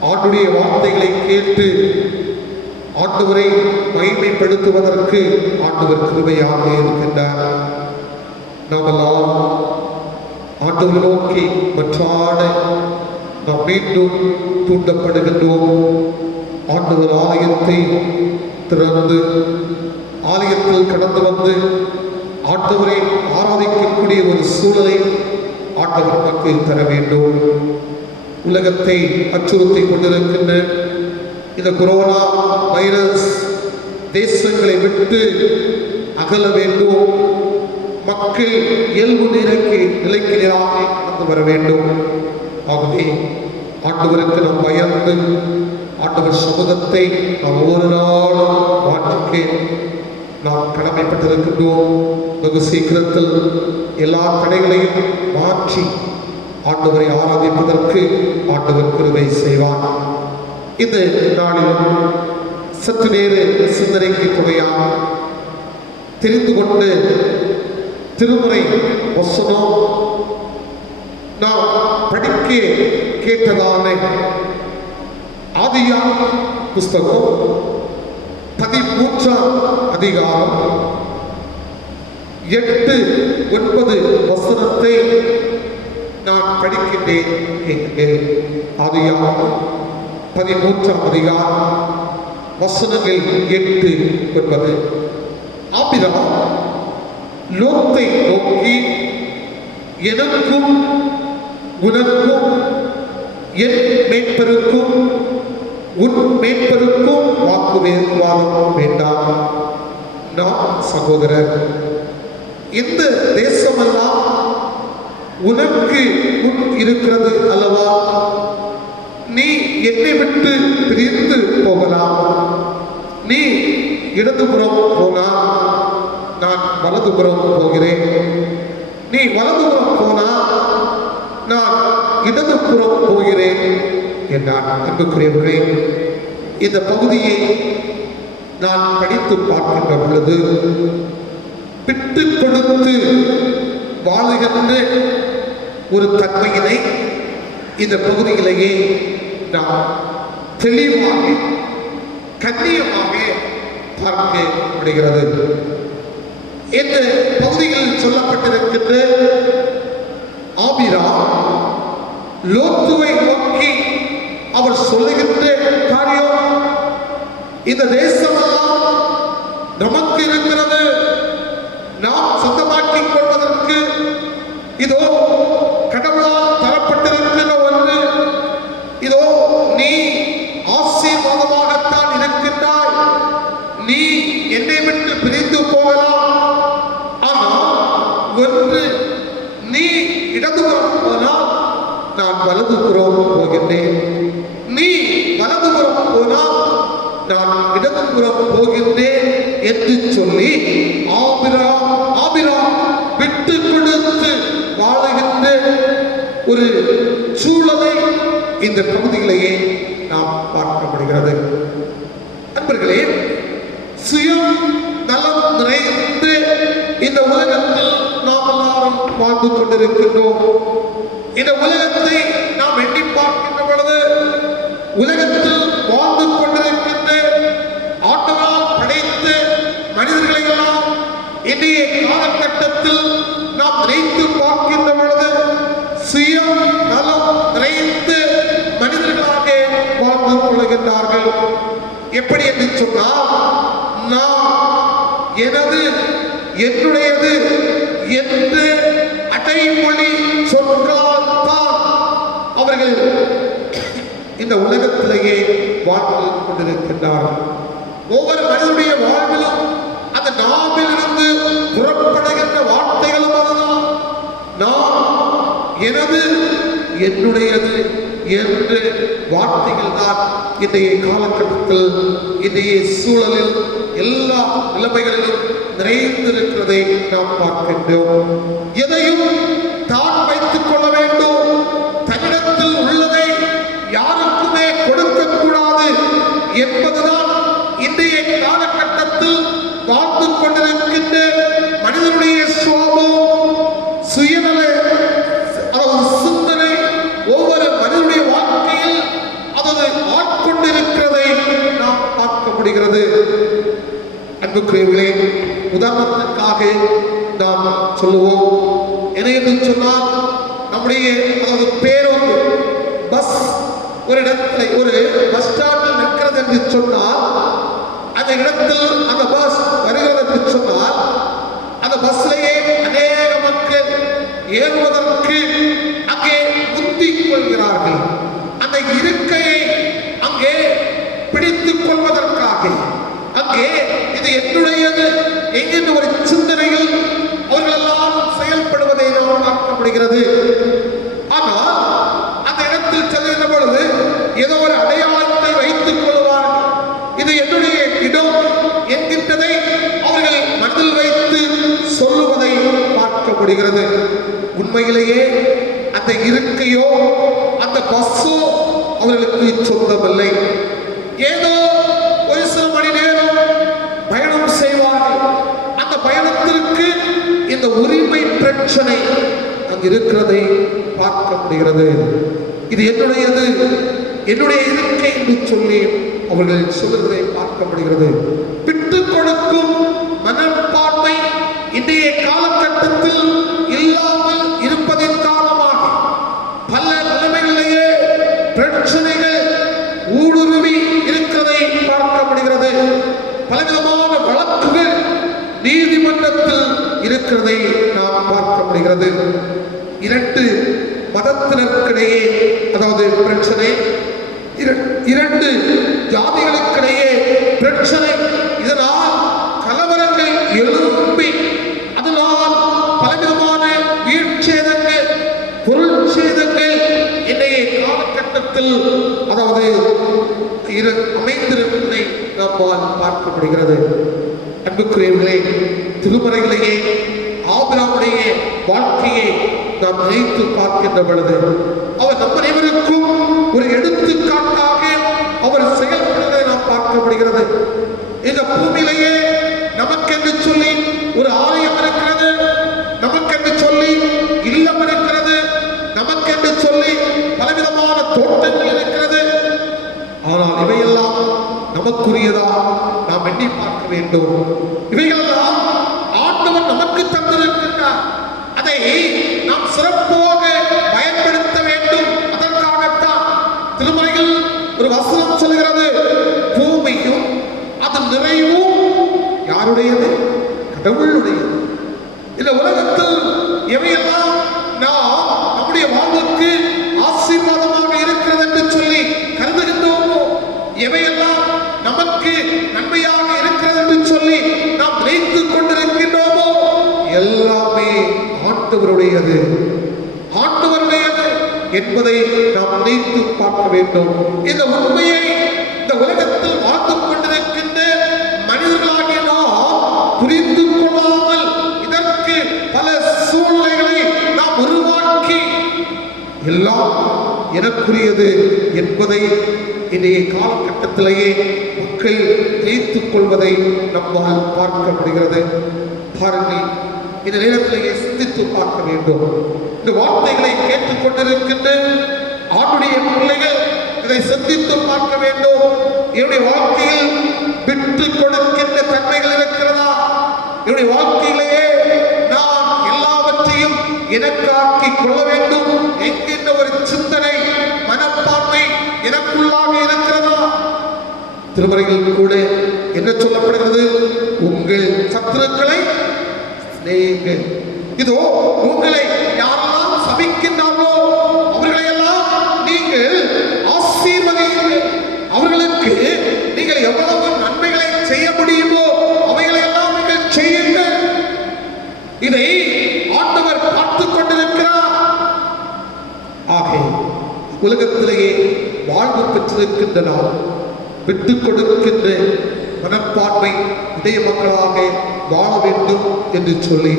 ஆண்டுடைய வார்த்தைகளை கேட்டு ஆண்டவரை மகிமைப்படுத்துவதற்கு ஆண்டவர் கிருபையாக இருக்கின்றார். நாமெல்லாம் ஆண்டவரை நோக்கி மற்றாட நாம் மீண்டும் தூண்டப்படுகின்றோம். ஆண்டவர் ஆலயத்தை திறந்து ஆலயத்தில் கடந்து வந்து ஆண்டவரை ஆராதிக்கக்கூடிய ஒரு சூழலை ஆண்டவர் நமக்கு தர வேண்டும். உலகத்தை அச்சுறுத்தி கொண்டிருக்கின்ற இந்த கொரோனா வைரஸ் தேசங்களை விட்டு அகல வேண்டும். மக்கள் இயல்பு நிலைக்கு நேராக கடந்து வர வேண்டும். ஆகவே ஆண்டவருக்கு நாம் பயந்து ஆண்டவர் சமூகத்தை நாம் ஒவ்வொரு நாளும் மாற்றிக்க நாம் கடமைப்பட்டிருக்கின்றோம். வெகு சீக்கிரத்தில் எல்லா தடைகளையும் மாற்றி ஆண்டவரை ஆராதிப்பதற்கு ஆண்டவர் கிருபை செய்வார். இந்த நாளில் சற்று நேர சிந்தனைக்கு துணையாக தெரிந்து கொண்டு திருமுறை வசனம் நாம் படிக்க கேட்டதான ஆதியாகம புஸ்தகம் 13ஆம் அதிகாரம் 8-9 வசனத்தை நான் படிக்கின்றேன். ஆதியாகமம் 13ஆம் அதிகாரம் வசனங்கள் 8-9. ஆபிரகாம் லோத்தை நோக்கி, எனக்கும் உனக்கும் என் மேய்ப்பருக்கும் உன் மேய்ப்பருக்கும் வாக்குவாதம் வேண்டாம். நான் சகோதரர், இந்த தேசமெல்லாம் உனக்கு முன் இருக்கிறது அல்லவா? நீ என்னை விட்டு பிரிந்து போகலாம். நீ இடதுபுறம் போனால் நான் வலதுபுறம் போகிறேன். நீ வலதுபுறம் போனால் நான் இடதுபுறம் போகிறேன் என்றான். அன்புக்குரியவர்களே, இந்த பகுதியை நான் படித்து பார்க்கின்ற பொழுது விட்டு கொடுத்து வாழுகின்ற ஒரு தன்மையினை இந்த பகுதியிலேயே நாம் தெளிவாக கண்ணியமாக பார்க்க முடிகிறது. இந்த பகுதியில் சொல்லப்பட்டிருக்கின்ற ஆபிரகாம் லோத்துவை நோக்கி அவர் சொல்லுகின்ற காரியம், இந்த தேசமெல்லாம் நமக்கு இருக்கிறது, நாம் சொந்தமாக்கிக் கொள்வதற்கு இதோ கடவுளால் தரப்பட்டிருக்கிற ஒன்று. இதோ நீ ஆசீர்வாதமாகத்தான் இருக்கின்றாய். நீ என்னை விட்டு பிரிந்து போகலாம். ஆனால் ஒன்று, நீ இடதுபுறம் போனால் நான் வலதுபுறம் போகின்றேன். நீ வலதுபுறம் போனால் நான் இடதுபுறம் போகின்றேன் என்று சொல்லி ஆபிரகாம் விட்டு கொடுத்து வாழுகின்ற ஒரு சூழலை இந்த பகுதியிலேயே நாம் பார்க்க முடிகிறது. நண்பர்களே, சுயம் நலம் நிறைந்து இந்த உலகத்தில் நாம் எல்லாரும் வாழ்ந்து கொண்டிருக்கின்றோம். இந்த உலகத்தை நாம் எண்ணி பார்க்கின்ற பொழுது உலகத்தில் வாழ்ந்து கொண்டிருக்கின்ற ஆண்டவரால் படைத்த மனிதர்களை எல்லாம் இன்றைய காலகட்டத்தில் நாம் நினைத்து பார்க்கின்ற பொழுது சுயம் நலம் நிறைந்து மனிதர்களாக வாழ்ந்து கொள்கின்றார்கள். எப்படி என்று சொன்னால், நான் எனது என்னுடையது என்று அடைமொழி சொற்களால் தான் அவர்கள் இந்த உலகத்திலேயே வாழ்ந்து கொண்டிருக்கின்றார்கள். ஒவ்வொரு மனிதனுடைய வாழ்விலும் அந்த நாவிலிருந்து புறப்படுகின்ற வார்த்தைகளும் அதுதான். நான் எனது என்னுடையது என்று வார்த்தைகள் தான் இன்றைய காலகட்டத்தில் இன்றைய சூழலில் எல்லா நிலைமைகளிலும் நிறைந்திருக்கிறதை நாம் பார்க்கின்றோம். எதையும் தான் வைத்துக் கொள்ள வேண்டும், தன்னிடத்தில் உள்ளதை யாருக்குமே கொடுக்க அன்புக்குரியவர்களே, உதாரணத்திற்காக நாம் சொல்லுவோம். என்ன என்று சொன்னால், நம்முடைய அதாவது பேருந்து பஸ் ஒரு இடத்துல ஒரு பஸ் ஸ்டாண்டில் நிற்கிறது என்று சொன்னால், அந்த இடத்தில் அந்த பஸ் வருகிறது என்று சொன்னால், அந்த பஸ்லேயே அநேக மக்கள் ஏறுவதற்கு அங்கே முந்திக் கொள்கிறார்கள். அந்த இருக்கையை அங்கே பிடித்துக் கொள்வதற்காக அங்கே இது என்னுடையது என்கின்ற ஒரு சிந்தனையில் அவர்கள் எல்லாம் செயல்படுவதை நாம் பார்க்க முடிகிறது. ஆனால் அந்த இடத்தில் செல்கின்ற பொழுது ஏதோ ஒரு அடையாளத்தை வைத்துக் கொள்வார்கள். இது என்னுடைய இடம் என்கின்றதை அவர்கள் மனதில் வைத்து சொல்லுவதை பார்க்க முடிகிறது. உண்மையிலேயே அந்த இருக்கையோ அந்த பஸ்ஸோ அவர்களுக்கு சொந்தமில்லை. ஏதோ ஒரு சில மணி நேரம் பயணம் செய்வார்கள். அந்த பயணத்திற்கு இந்த உரிமை பிரச்சனை அங்கு இருக்கிறதை பார்க்க முடிகிறது. இது என்னுடையது, என்னுடைய இருக்கை என்று சொல்லி அவர்கள் சொல்லுவதை பார்க்க முடிகிறது. விட்டுக் கொடுக்கும் மனப்பான்மை இன்றைய காலகட்டத்தில் இல்லாமல் இருப்பதின் காரணமாக பல நிலைமைகளிலேயே பிரச்சனைகள் ஊடுருவி இருக்கிறதை பார்க்க முடிகிறது. பலவிதமான வழக்குகள் நீதிமன்றத்தில் இருக்கிறதை நாம் பார்க்க முடிகிறது. இரண்டு மதத்தினருக்கிடையே அதாவது பிரச்சனை, இரண்டு ஜாதிகளுக்கிடையே பிரச்சனை, இதனால் கலவரங்கள் எழும்பி அதனால் பலவிதமான வீழ்ச்சேதங்கள் பொருள் சேதங்கள் இன்றைய காலகட்டத்தில் அதாவது அமைந்திருப்பதை நம்மால் பார்க்க முடிகிறது. அன்புக்குரியவர்களே, திருமறைகளையே ஆபிரகாமுடைய வாழ்க்கையை நாம் நினைத்து பார்க்கின்ற பொழுது அவர் நம் அனைவருக்கும் ஒரு எடுத்துக்காட்டாக அவர் செயல்படுவதை நாம் பார்க்க முடிகிறது. இந்த பூமியிலேயே நமக்கென்று சொல்லி ஒரு ஆலயம் இருக்கிறது, நமக்கென்று சொல்லி இல்லம் இருக்கிறது, நமக்கென்று சொல்லி பலவிதமான தோட்டங்கள் இருக்கிறது. ஆனால் இவையெல்லாம் நமக்குரியதா நாம் எண்ணி பார்க்க வேண்டும். இவைகளெல்லாம் ஆண்டவர் நமக்கு தந்திருக்கின்றார். அதை நாம் சிறப்பாக பயன்படுத்த வேண்டும். அதற்காகத்தான் திருமறையில் ஒரு வசனம் சொல்கிறது, பூமியும் அது நிறைவும் யாருடையது? கடவுளுடையது. இந்த உலகத்தில் எவையெல்லாம் நாம் நம்முடைய வாழ்வுக்கு ஆசீர்வாதமாக இருக்கிறது என்று சொல்லி கருதுகின்றோமோ, எவையெல்லாம் நமக்கு நன்மையாக இருக்கிறது என்று சொல்லி நாம் நினைத்துக் கொண்டிருக்கின்றோமோ, எல்லாமே ஆண்டவருடையது, ஆண்டவருடையது என்பதை நாம் நினைத்து பார்க்க வேண்டும். இந்த உண்மையை இந்த உலகத்தில் வாழ்ந்து கொண்டிருக்கின்ற மனிதர்களாகிய நாம் புரிந்து கொள்ளாமல் இதற்கு பல சூழ்நிலைகளை நாம் உருவாக்கி எல்லாம் எனக்குரியது என்பதை இன்றைய காலகட்டத்திலேயே மக்கள் நினைத்துக் கொள்வதை நம்மால் பார்க்க முடிகிறது. பாருங்கள், இந்த நேரத்திலேயே சிந்தித்து பார்க்க வேண்டும். இந்த வார்த்தைகளை கேட்டுக் கொண்டிருக்கின்ற ஆண்டுடைய பிள்ளைகள் இதை சிந்தித்து பார்க்க வேண்டும். என்னுடைய வாழ்க்கையில் விட்டு கொடுக்கின்ற தன்மைகள் இருக்கிறதா? என்னுடைய வாழ்க்கையிலேயே நான் எல்லாவற்றையும் எனக்காக்கிக் கொள்ள வேண்டும் என்கின்ற ஒரு சிந்தனை மனப்பான்மை எனக்குள்ளாக இருக்கிறதா? திருமறையில் கூட என்ன சொல்லப்படுகிறது? உங்கள் சத்துருக்களை சிநேகியுங்கள். இதோ உங்களை யாரெல்லாம் சபிக்கின்றார்களோ அவர்களை எல்லாம் நீங்கள் ஆசீர்வதியுங்கள். அவர்களுக்கு நீங்கள் எவ்வளவு நன்மைகளை செய்ய முடியுமோ அவைகளை எல்லாம் நீங்கள் செய்யுங்கள். இதை ஆண்டவர் பார்த்துக் கொண்டிருக்கிறார். ஆக உலகத்திலேயே வாழ்வு பெற்றிருக்கின்ற நாம் விட்டுக் கொடுக்கின்ற மனப்பான்மை இடைய மக்களாக வாழ வேண்டும் என்று சொல்லி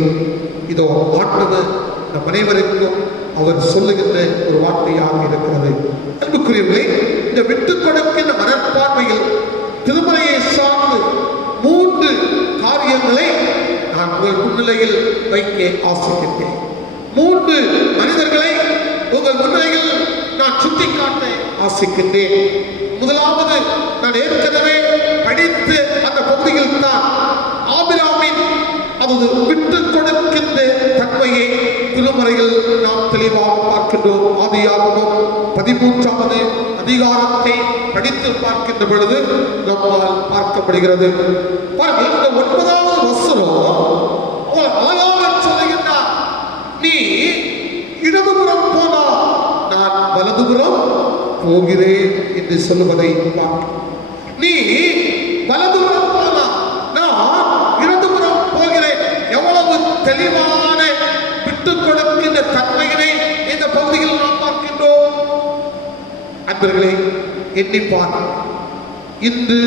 இதோ ஆண்டவர் நம் அனைவருக்கும் அவர் சொல்லுகின்ற ஒரு வார்த்தையாக இருக்கிறது. அன்புக்குரியவர்களே, இந்த விட்டுக் கொடுக்கின்ற மனப்பான்மையில் திருமறையை சார்ந்து 3 காரியங்களை நான் உங்கள் முன்னிலையில் வைக்க ஆசைக்கின்றேன். 3 மனிதர்களை உங்கள் முன்னிலையில் நான் சுட்டிக்காட்ட ஆசைக்கின்றேன். முதலாவது, நான் ஏற்கனவே படித்து அந்த பகுதியில் தான் அது விட்டு கொடுக்கின்ற தன்மையை திருமறையில் நாம் தெளிவாக பார்க்கின்றோம். ஆதியாகமம் 13வது அதிகாரத்தை படித்து பார்க்கின்ற பொழுது நம்மால் பார்க்கப்படுகிறது. பாருங்கள், இந்த 9வது வசனம் அழகாக சொல்லுகின்றார். நீ இடதுபுறம் போனா நான் வலதுபுறம் போகிறேன் என்று சொல்லுவதை பார்க்க. நீ வலதுபுறம் போனா நான் இடதுபுறம் போகிறேன். எவ்வளவு தெளிவான விட்டுக் கொடுக்கின்ற தன்மையினை இந்த பகுதியில் நாம் பார்க்கின்றோம். அன்பர்களே, எண்ணிப்பார். இன்று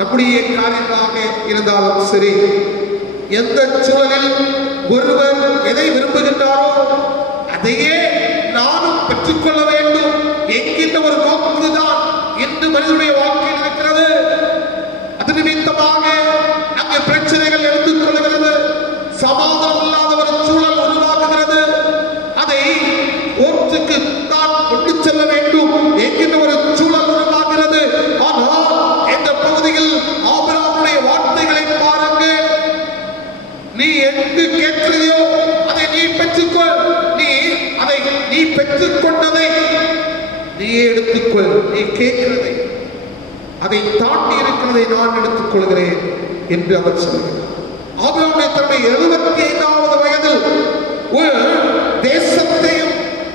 நம்முடைய காரியமாக இருந்தாலும் சரி, எந்த சூழலில் ஒருவர் எதை விரும்புகின்றாரோ அதையே நானும் பெற்றுக்கொள்ள வேண்டும் என்கின்ற ஒரு நோக்குதான் இன்று மனிதனுடைய வாழ்க்கையில் இருக்கிறது. அது நிமித்தமாக அங்கே பிரச்சனைகள் எடுத்துக் கொள்கிறது, சமாதானம் இல்லாத ஒரு சூழல் உருவாக்குகிறது. அதை ஓட்டுக்கு தான் கொண்டு செல்ல வேண்டும் என்கின்ற ஒரு சூழல் உருவாகிறது. ஆனால் இந்த பகுதியில் ஆபிரகாமுடைய வார்த்தைகளை பாருங்க. நீ எங்கு கேட்கிறையோ அதை நீ பெற்றுக்கொள். நீ பெற்றுக்கொண்டதை நீ எடுத்துக்கொள். நீ கேட்கிறதை, அதை தாண்டி இருக்கிறதை நான் எடுத்துக்கொள்கிறேன் என்று அவர் சொல்கிறார். ஆபிரகாமுடைய தன்னுடைய 75வது வயதில் ஒரு தேசத்தையும்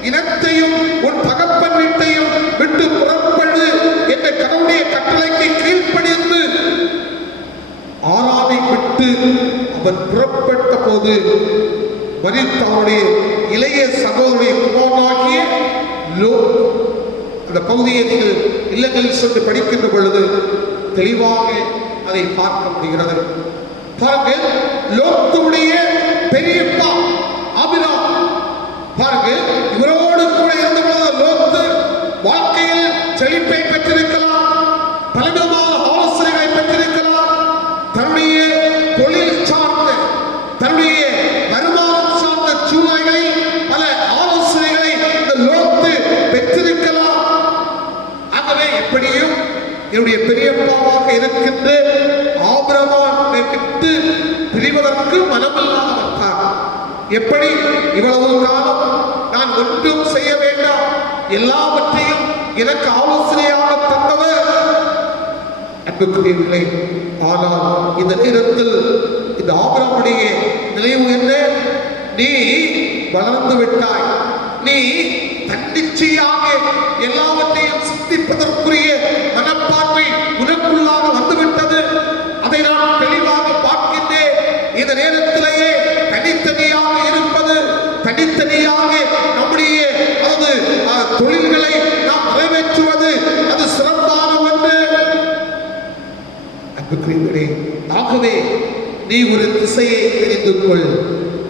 இனத்தையும் உன் தகப்பன் வீட்டையும் விட்டு புறப்படு என்ற கடவுளுடைய கட்டளைக்கு கீழ்ப்படிந்து ஆரானை விட்டு அவர் புறப்பட்ட போது மரித்த அவருடைய இளைய சகோதரிய குமாரனாகிய லோத், அந்த பகுதியை நீங்கள் இல்லங்களில் சென்று படிக்கின்ற பொழுது தெளிவாக அதை பார்க்க முடிகிறது. பாருங்கள், லோத்துடைய பெரியப்பா ஆபிரகாம், பாருங்கள், இவரோடு கூட இருந்த பொழுது லோத்து வாழ்க்கையில் செழிப்பை பெற்றிருக்கலாம், பலவிதமான ஆலோசனைகளை பெற்றிருக்கலாம், தன்னுடைய தொழில் சார்ந்த, தன்னுடைய வருமானம் சார்ந்த சூழ்நிலைகளில் பல ஆலோசனைகளை இந்த லோத்து பெற்றிருக்கலாம். ஆகவே எப்படியும் என்னுடைய பெரியப்பாவாக இருக்கின்ற ஆபிரகாமை விட்டு பிரிவதற்கு மனமில்லாதவர்தான். எப்படி இவ்வளவு காலம் நான் ஒன்றும் செய்ய வேண்டாம், எல்லாவற்றையும் எனக்கு ஆலோசனையாக தந்தவர் அன்புக்குரியவர்களே. ஆனால் இந்த நேரத்தில் இந்த ஆபிரகாமுடைய நிலைவு என்ன? நீ வளர்ந்து விட்டாய், நீ தன்னிச்சையாக எல்லாவற்றையும் சிந்திப்பதற்குரிய மனப்பான்மை உனக்குள்ளாக வந்துவிட்டது. அதை நான் தெளிவாக பார்க்கின்றேன். இந்த நேரத்திலேயே தனித்தனியாக இருப்பது, தனித்தனியாக நம்முடைய தொழில்களை நாம் நிறைவேற்றுவது அது சிறப்பான ஒன்று. அன்புக்குரியவர்களே, ஆகவே நீ ஒரு திசையை தெரிந்து கொள்,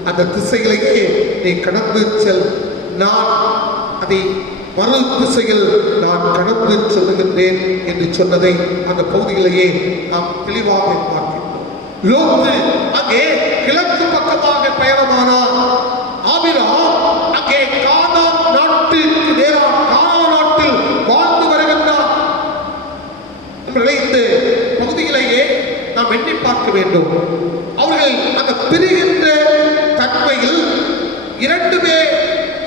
அந்த திசையிலேயே நீ கடந்து செல். நான் அதை மறு திசையில் நான் கடந்து செல்லுகின்றேன் என்று சொன்னதை அந்த பகுதியிலேயே நாம் தெளிவாக பார்க்கின்றோம். லோத்து அங்கே கிழக்கு பக்கமாக பயணமானார். ஆபிரகாம் அங்கே கானான் நாட்டுக்கு நேராக கானான் நாட்டில் வாழ்ந்து வருகின்றார். இந்த பகுதியிலேயே நாம் எண்ணி பார்க்க வேண்டும். அவர்கள் அந்த பிரிகின்ற தன்மையில் இரண்டுமே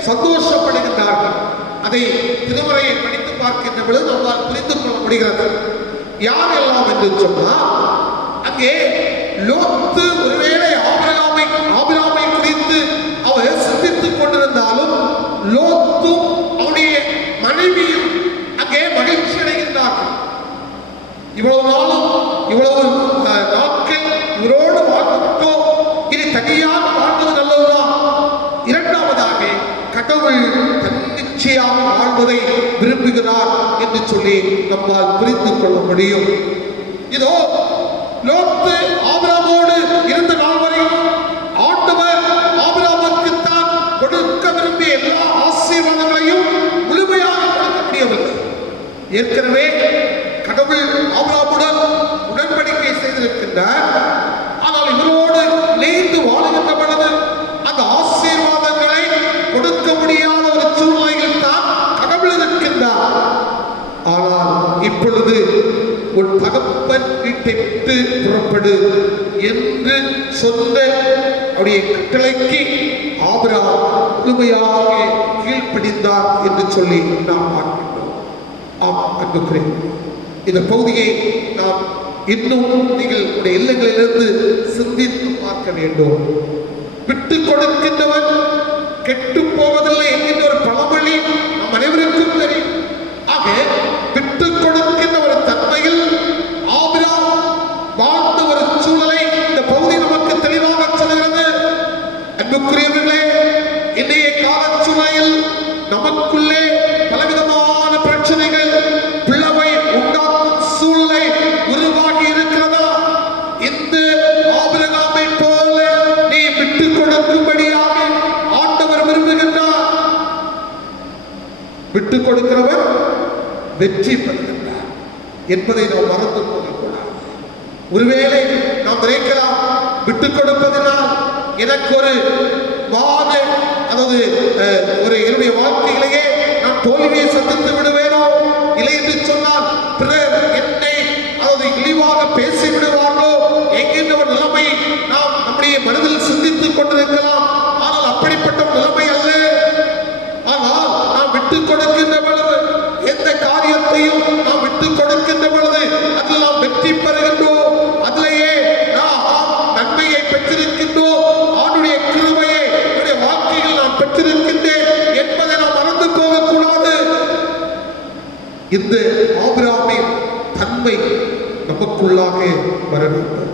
சந்தோஷப்படுகின்றார்கள். அதை திருமறையை படித்து பார்க்கின்ற பொழுது நம்மால் புரிந்து கொள்ள முடிகிறது. யாரெல்லாம் என்று சொன்னால், அங்கே லோத்து ஒருவேளை ஆபிரகாமை குறித்து அவர் சிந்தித்துக் கொண்டிருந்தாலும் லோத்தும் அவனுடைய மனைவியும் அங்கே மகிழ்ச்சி அடைகின்றார்கள். இவ்வளவு நாளும் இவ்வளவு நாட்கள் இவரோடு வாழ்ந்துவிட்டோம், இனி தனியாக வாழ்வது நல்லதுதான். இரண்டாவதாக கடவுள் தன்னிச்சையாக வாழ்வதை விரும்புகிறார் என்று சொல்லி நம்மால் புரிந்து கொள்ள முடியும். இதோ லோத்து ஆபிரகாமோடு இருந்த நாள் வரையும் ஆண்டவர் ஆபிரகாமுக்குத்தான் கொடுக்க விரும்பிய எல்லா ஆசீர்வாதங்களையும் முழுமையாக கொடுக்க முடியவில்லை. ஏற்கனவே கடவுள் ஆபிரகாமுடன் உடன்படிக்கை செய்திருக்கின்றார். ஆனால் இவரோடு இணைந்து வாழுகின்ற பொழுது அந்த ஆசீர்வாதங்களை கொடுக்க முடியாத ஒரு சூழ்நிலையில் தான் கடவுள் இருக்கின்றார். ஆனால் இப்பொழுது உன் தகப்பன் வீட்டை விட்டு புறப்படு, என்று சொன்ன அவருடைய கட்டளைக்கு ஆபிரகாம் முழுமையாக கீழ்ப்படிந்தார் என்று சொல்லி நாம் பார்க்கின்றோம். ஆம் அன்புக்குரிய இந்த பகுதியை நாம் இன்னும் நீங்கள் உடைய இல்லங்களிலிருந்து சிந்தித்து பார்க்க வேண்டும். விட்டு கொடுக்கின்றவன் கெட்டு போவதில்லை என்கின்ற ஒரு பழமொழி நம் அனைவருக்கும் தெரியும். ஆக விட்டு கொடுக்கின்ற ஒரு தன்மையில் ஆபிரகாம் வாழ்ந்த ஒரு சூழலை இந்த பகுதி நமக்கு தெளிவாக சொல்கிறது. அன்புக்குரியவர்களே, இன்றைய கால சூழலில் நமக்குள்ளே பலவிதமான பிரச்சனைகள் பிளவை உண்டாக்கும் சூழலை உருவாகி இருக்கிறதா? இந்த ஆபிரகாமை போல நீ விட்டு கொடுக்கும்படியாக ஆண்டவர் விரும்புகின்றார். விட்டு கொடுக்கிறவர் வெற்றி பெறுகின்றார் என்பதை நாம் மறந்து போகக்கூடாது. ஒருவேளை நாம் நினைக்கலாம், விட்டு கொடுப்பதனால் எனக்கு ஒரு அதாவது ஒரு என்னுடைய வாழ்க்கையிலேயே நான் தோல்வியை சந்தித்து விடுவேனோ, இல்லை என்று சொன்னால் பிறர் என்னை அதாவது இழிவாக பேசி விடுவார்களோ என்கின்ற ஒரு நிலைமை நாம் நம்முடைய மனதில் சிந்தித்துக் கொண்டிருக்கலாம். ஆனால் அப்படிப்பட்ட ஒரு நிலைமை அல்ல. ஆனால் நாம் விட்டு கொடுக்கின்ற பொழுது, எந்த காரியத்தையும் நாம் விட்டு கொடுக்கின்ற பொழுது அதில் நாம் வெற்றி பெறுகின்றோம். அதிலேயே நாம் நன்மையை பெற்றிருக்கின்றோம். ஆண்டுடைய கிருபையை என்னுடைய வாழ்க்கையில் நான் பெற்றிருக்கின்றேன் என்பதை நாம் மறந்து போகக்கூடாது. இந்த ஆபிரகாமின் தன்மை நமக்குள்ளாக வர வேண்டும்.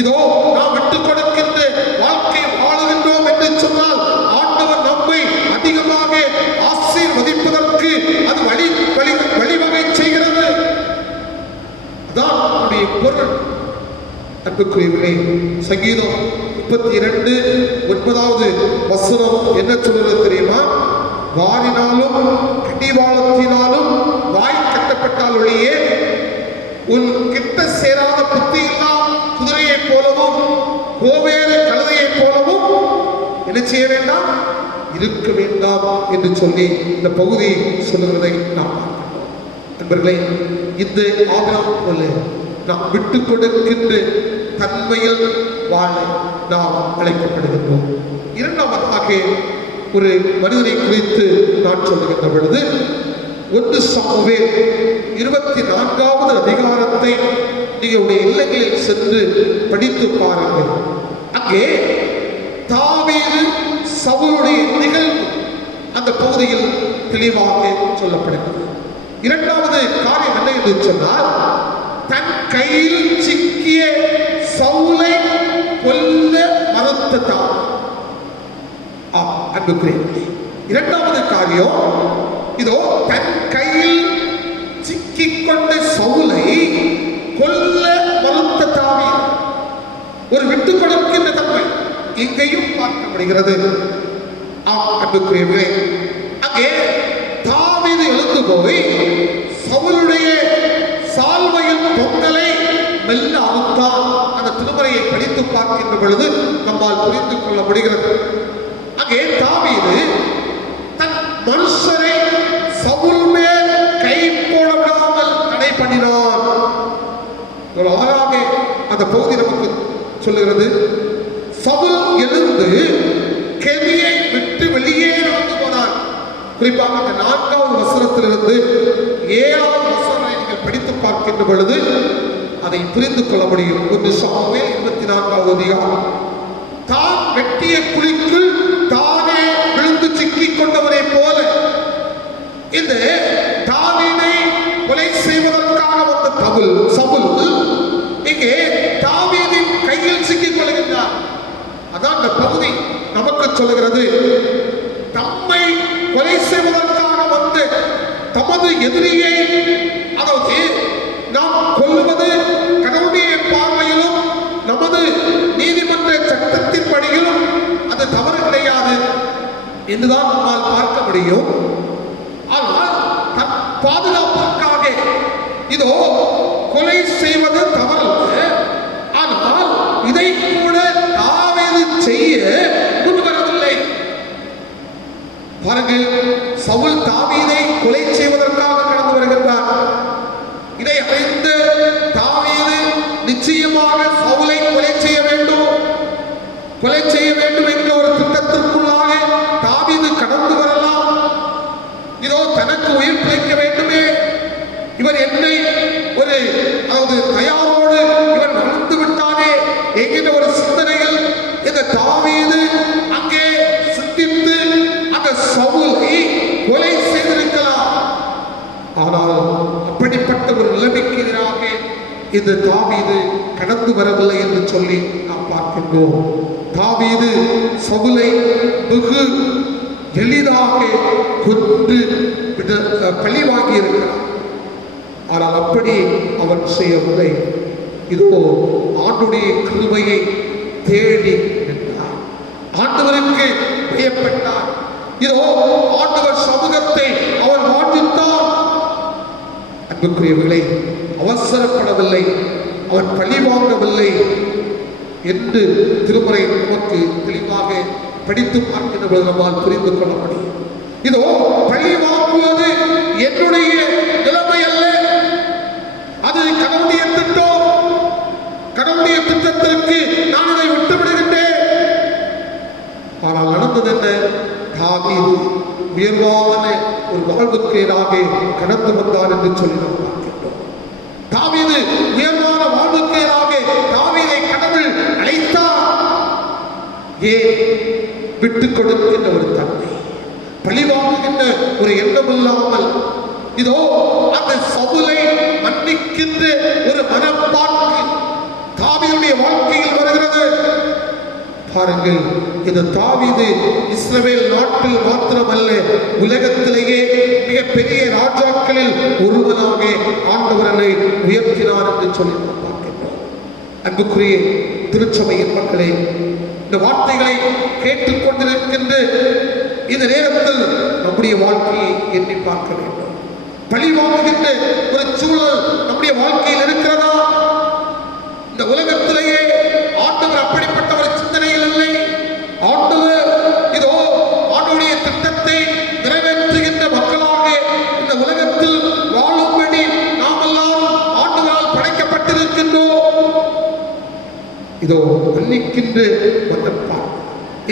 இதோ நாம் விட்டு கொடுக்கின்ற வாழ்க்கை வாழுகின்றோம் என்று சொன்னால் ஆண்டவர் நம்மை அதிகமாக ஆசீர்வதிப்பதற்கு அது வழிவகை செய்கிறது. அதான் நம்முடைய பொருள். அன்புக்குரியவர்களே, சங்கீதம் 32:9 வசனம் என்ன சொல்றது தெரியுமா? வாரினாலும் கடிவாளத்தினாலும் வாய் கட்டப்பட்டால் ஒழியே உன் கிட்ட சேராத புத்தியில்லா குதிரையை போலவும் கோவேர கழுதையை போலவும் என்ன செய்ய வேண்டாம், இருக்க வேண்டாம் என்று சொல்லி இந்த பகுதி சொல்லுவதை நாம் பார்க்கிறோம். நண்பர்களே, இந்த ஆபிரகாம் போல நாம் விட்டு கொடுக்கின்ற தன்மையில் வாழ நாம் அழைக்கப்படுகின்றோம். இரண்டாவதாக ஒரு மனிதனை குறித்து நான் சொல்லுகின்ற பொழுது 1 சாமுவேல் 24வது அதிகாரத்தை நீங்களுடைய இல்லங்களில் சென்று படித்து பாருங்கள். அங்கே தாவீது சவுலுடைய நிகழ்வு அந்த பகுதியில் தெளிவாக சொல்லப்படுகிறது. இரண்டாவது காரியம் என்ன என்று சொன்னால், தன் கையில் சிக்கிய சவுலை கொல்ல மறுத்த தாவீது. அன்புக்குரியவர்களே, இரண்டாவது காரியம் இதோ தன் கையில் சிக்கிக்கொண்ட சவுலை கொல்ல மறுத்த தாவீது. ஒரு விட்டு கொடுக்கின்ற தன்மை இங்கேயும் பார்க்கப்படுகிறது. அன்புக்குரியவர்களே, அங்கே தாவீது எழுந்து போய் சவுலுடைய சால்வையின் பொங்கலை மெல்ல அறுத்தான். அந்த திருமறையை படித்து பார்க்கின்ற பொழுது நம்மால் புரிந்து கொள்ள முடிகிறது. அங்கே தாவீது தன் மனுஷரை சவுல் மேல் கை போட விடாமல் தடை பண்ணினான். ஒரு அழகாக அந்த பகுதி நமக்கு சொல்லுகிறது. சவுல் எழுந்து கெதியை விட்டு வெளியே நடந்து போனான். குறிப்பாக அந்த 4வது வசனத்திலிருந்து 7வது வசனத்தை நீங்கள் படித்து பார்க்கின்ற பொழுது அதை புரிந்து கொள்ள முடியும். 1 சாமுவேல் 24வது அதிகாரம். தான் வெட்டிய குழிக்குள் தானே விழுந்து சிக்கிக் கொண்டவரை போல இந்த தாவீதை கொலை செய்வதற்காக வந்த சவுல் இங்கே தாவீதின் கையில் சிக்கிக் கொள்கின்றார். அதான் அந்த பகுதி நமக்கு சொல்லுகிறது. தம்மை கொலை செய்வதற்காக வந்து தமது எதிரியை அதாவது நாம் கொல்லுவது கடவுளுடைய பார்வையிலும் நமது நீதிமன்ற சட்டத்தின் படியிலும் அது தவறு கிடையாது என்றுதான் நம்மால் பார்க்க முடியும். ஆனால் தன் பாதுகாப்பிற்காக இதோ கொலை செய்வது தவறல்ல. ஆனால் இதை கூட தாவீது செய்ய முன்வரவில்லை. பாருங்கள், சவுல் தாவீதை கொலை செய்வதற்காக கடந்து வருகின்றார். இதை அறிந்து தாவீது நிச்சயமாக சவுலை கொலை செய்ய கொலை செய்ய வேண்டும் என்ற ஒரு திட்டத்திற்குள்ளாக தாவீது கடந்து வரலாம். இதோ தனக்கு உயிர் பிழைக்க வேண்டுமே, இவர் என்னை ஒரு தயாரோடு இவன் நடந்து விட்டானே என்கிற ஒரு சிந்தனையில் இந்த தாவீது அங்கே சிந்தித்து அந்த சவுலை கொலை செய்திருக்கலாம். ஆனால் அப்படிப்பட்ட ஒரு நிலைமைக்கு எதிராக இந்த தாவீது கடந்து வரவில்லை என்று சொல்லி நாம் பார்க்கின்றோம். தாவீது சவுலை வெகு எளிதாக கொன்று பழி வாங்கி இருக்கிறார். ஆனால் அப்படி அவன் செய்யவில்லை. இதோ ஆண்டுடைய கிருபையை தேடி நின்றார். ஆண்டவருக்கு பயப்பட்டார். இதோ ஆண்டவர் சமூகத்தை அவர் வாஞ்சித்தார். அன்புக்குரியவர்களே, அவசரப்படவில்லை, அவன் பழி வாங்கவில்லை என்று திருமறை நமக்கு தெளிவாக படித்து பார்க்கின்ற பொழுது நம்மால் புரிந்து கொள்ள முடியும். இதோ பழி வாங்குவது என்னுடைய நிலைமை அல்ல, அது கடவுளுடைய திட்டம். கடவுளுடைய திட்டத்திற்கு நான் இதை விட்டு விடுகின்றேன். ஆனால் நடந்தது என்ன? தாவீது உயர்வான ஒரு வாழ்வுக்கு எதிராக கடந்து வந்தார் என்று சொல்லி நாம் பார்க்கின்றோம். தாவீது உயர்வான வாழ்வுக்கு எதிராக தாவீதை கடவுள் அழைத்தார். ஏன்? விட்டுக் கொடுக்கின்ற ஒரு தன்மை, பழிவாங்குகின்ற ஒரு எண்ணம் இல்லாமல் இதோ அந்த சவுலை மன்னிக்கின்ற ஒரு மனப்பான்மை தாவீதுடைய வாழ்க்கையில் வருகிறது. பாருங்கள், இந்த தாவீது இஸ்ரவேல் நாட்டில் மாத்திரமல்ல, உலகத்திலேயே மிகப்பெரிய ராஜாக்களில் ஒருவனாக ஆண்டவரை உயர்த்தினார் என்று சொல்லி நாம் பார்க்கின்றோம். அன்புக்குரிய திருச்சபையின் மக்களே, இந்த வார்த்தைகளை கேட்டுக்கொண்டிருக்கின்ற இந்த நேரத்தில் நம்முடைய வாழ்க்கையை எண்ணி பார்க்க வேண்டும். பழி வாங்குகின்ற ஒரு சூழல் நம்முடைய வாழ்க்கையில் இருக்கிறதா? இந்த உலகத்திலேயே ஆண்டவர் அப்படிப்பட்ட ஒரு சிந்தனையில் இல்லை. ஆண்டவர் இதோ ஆண்டவருடைய திட்டத்தை நிறைவேற்றுகின்ற மக்களாக இந்த உலகத்தில் வாழும்படி நாம் எல்லாம் ஆண்டவரால் படைக்கப்பட்டிருக்கின்றோம். இதோ மன்னிக்கின்ற மன்னப்பா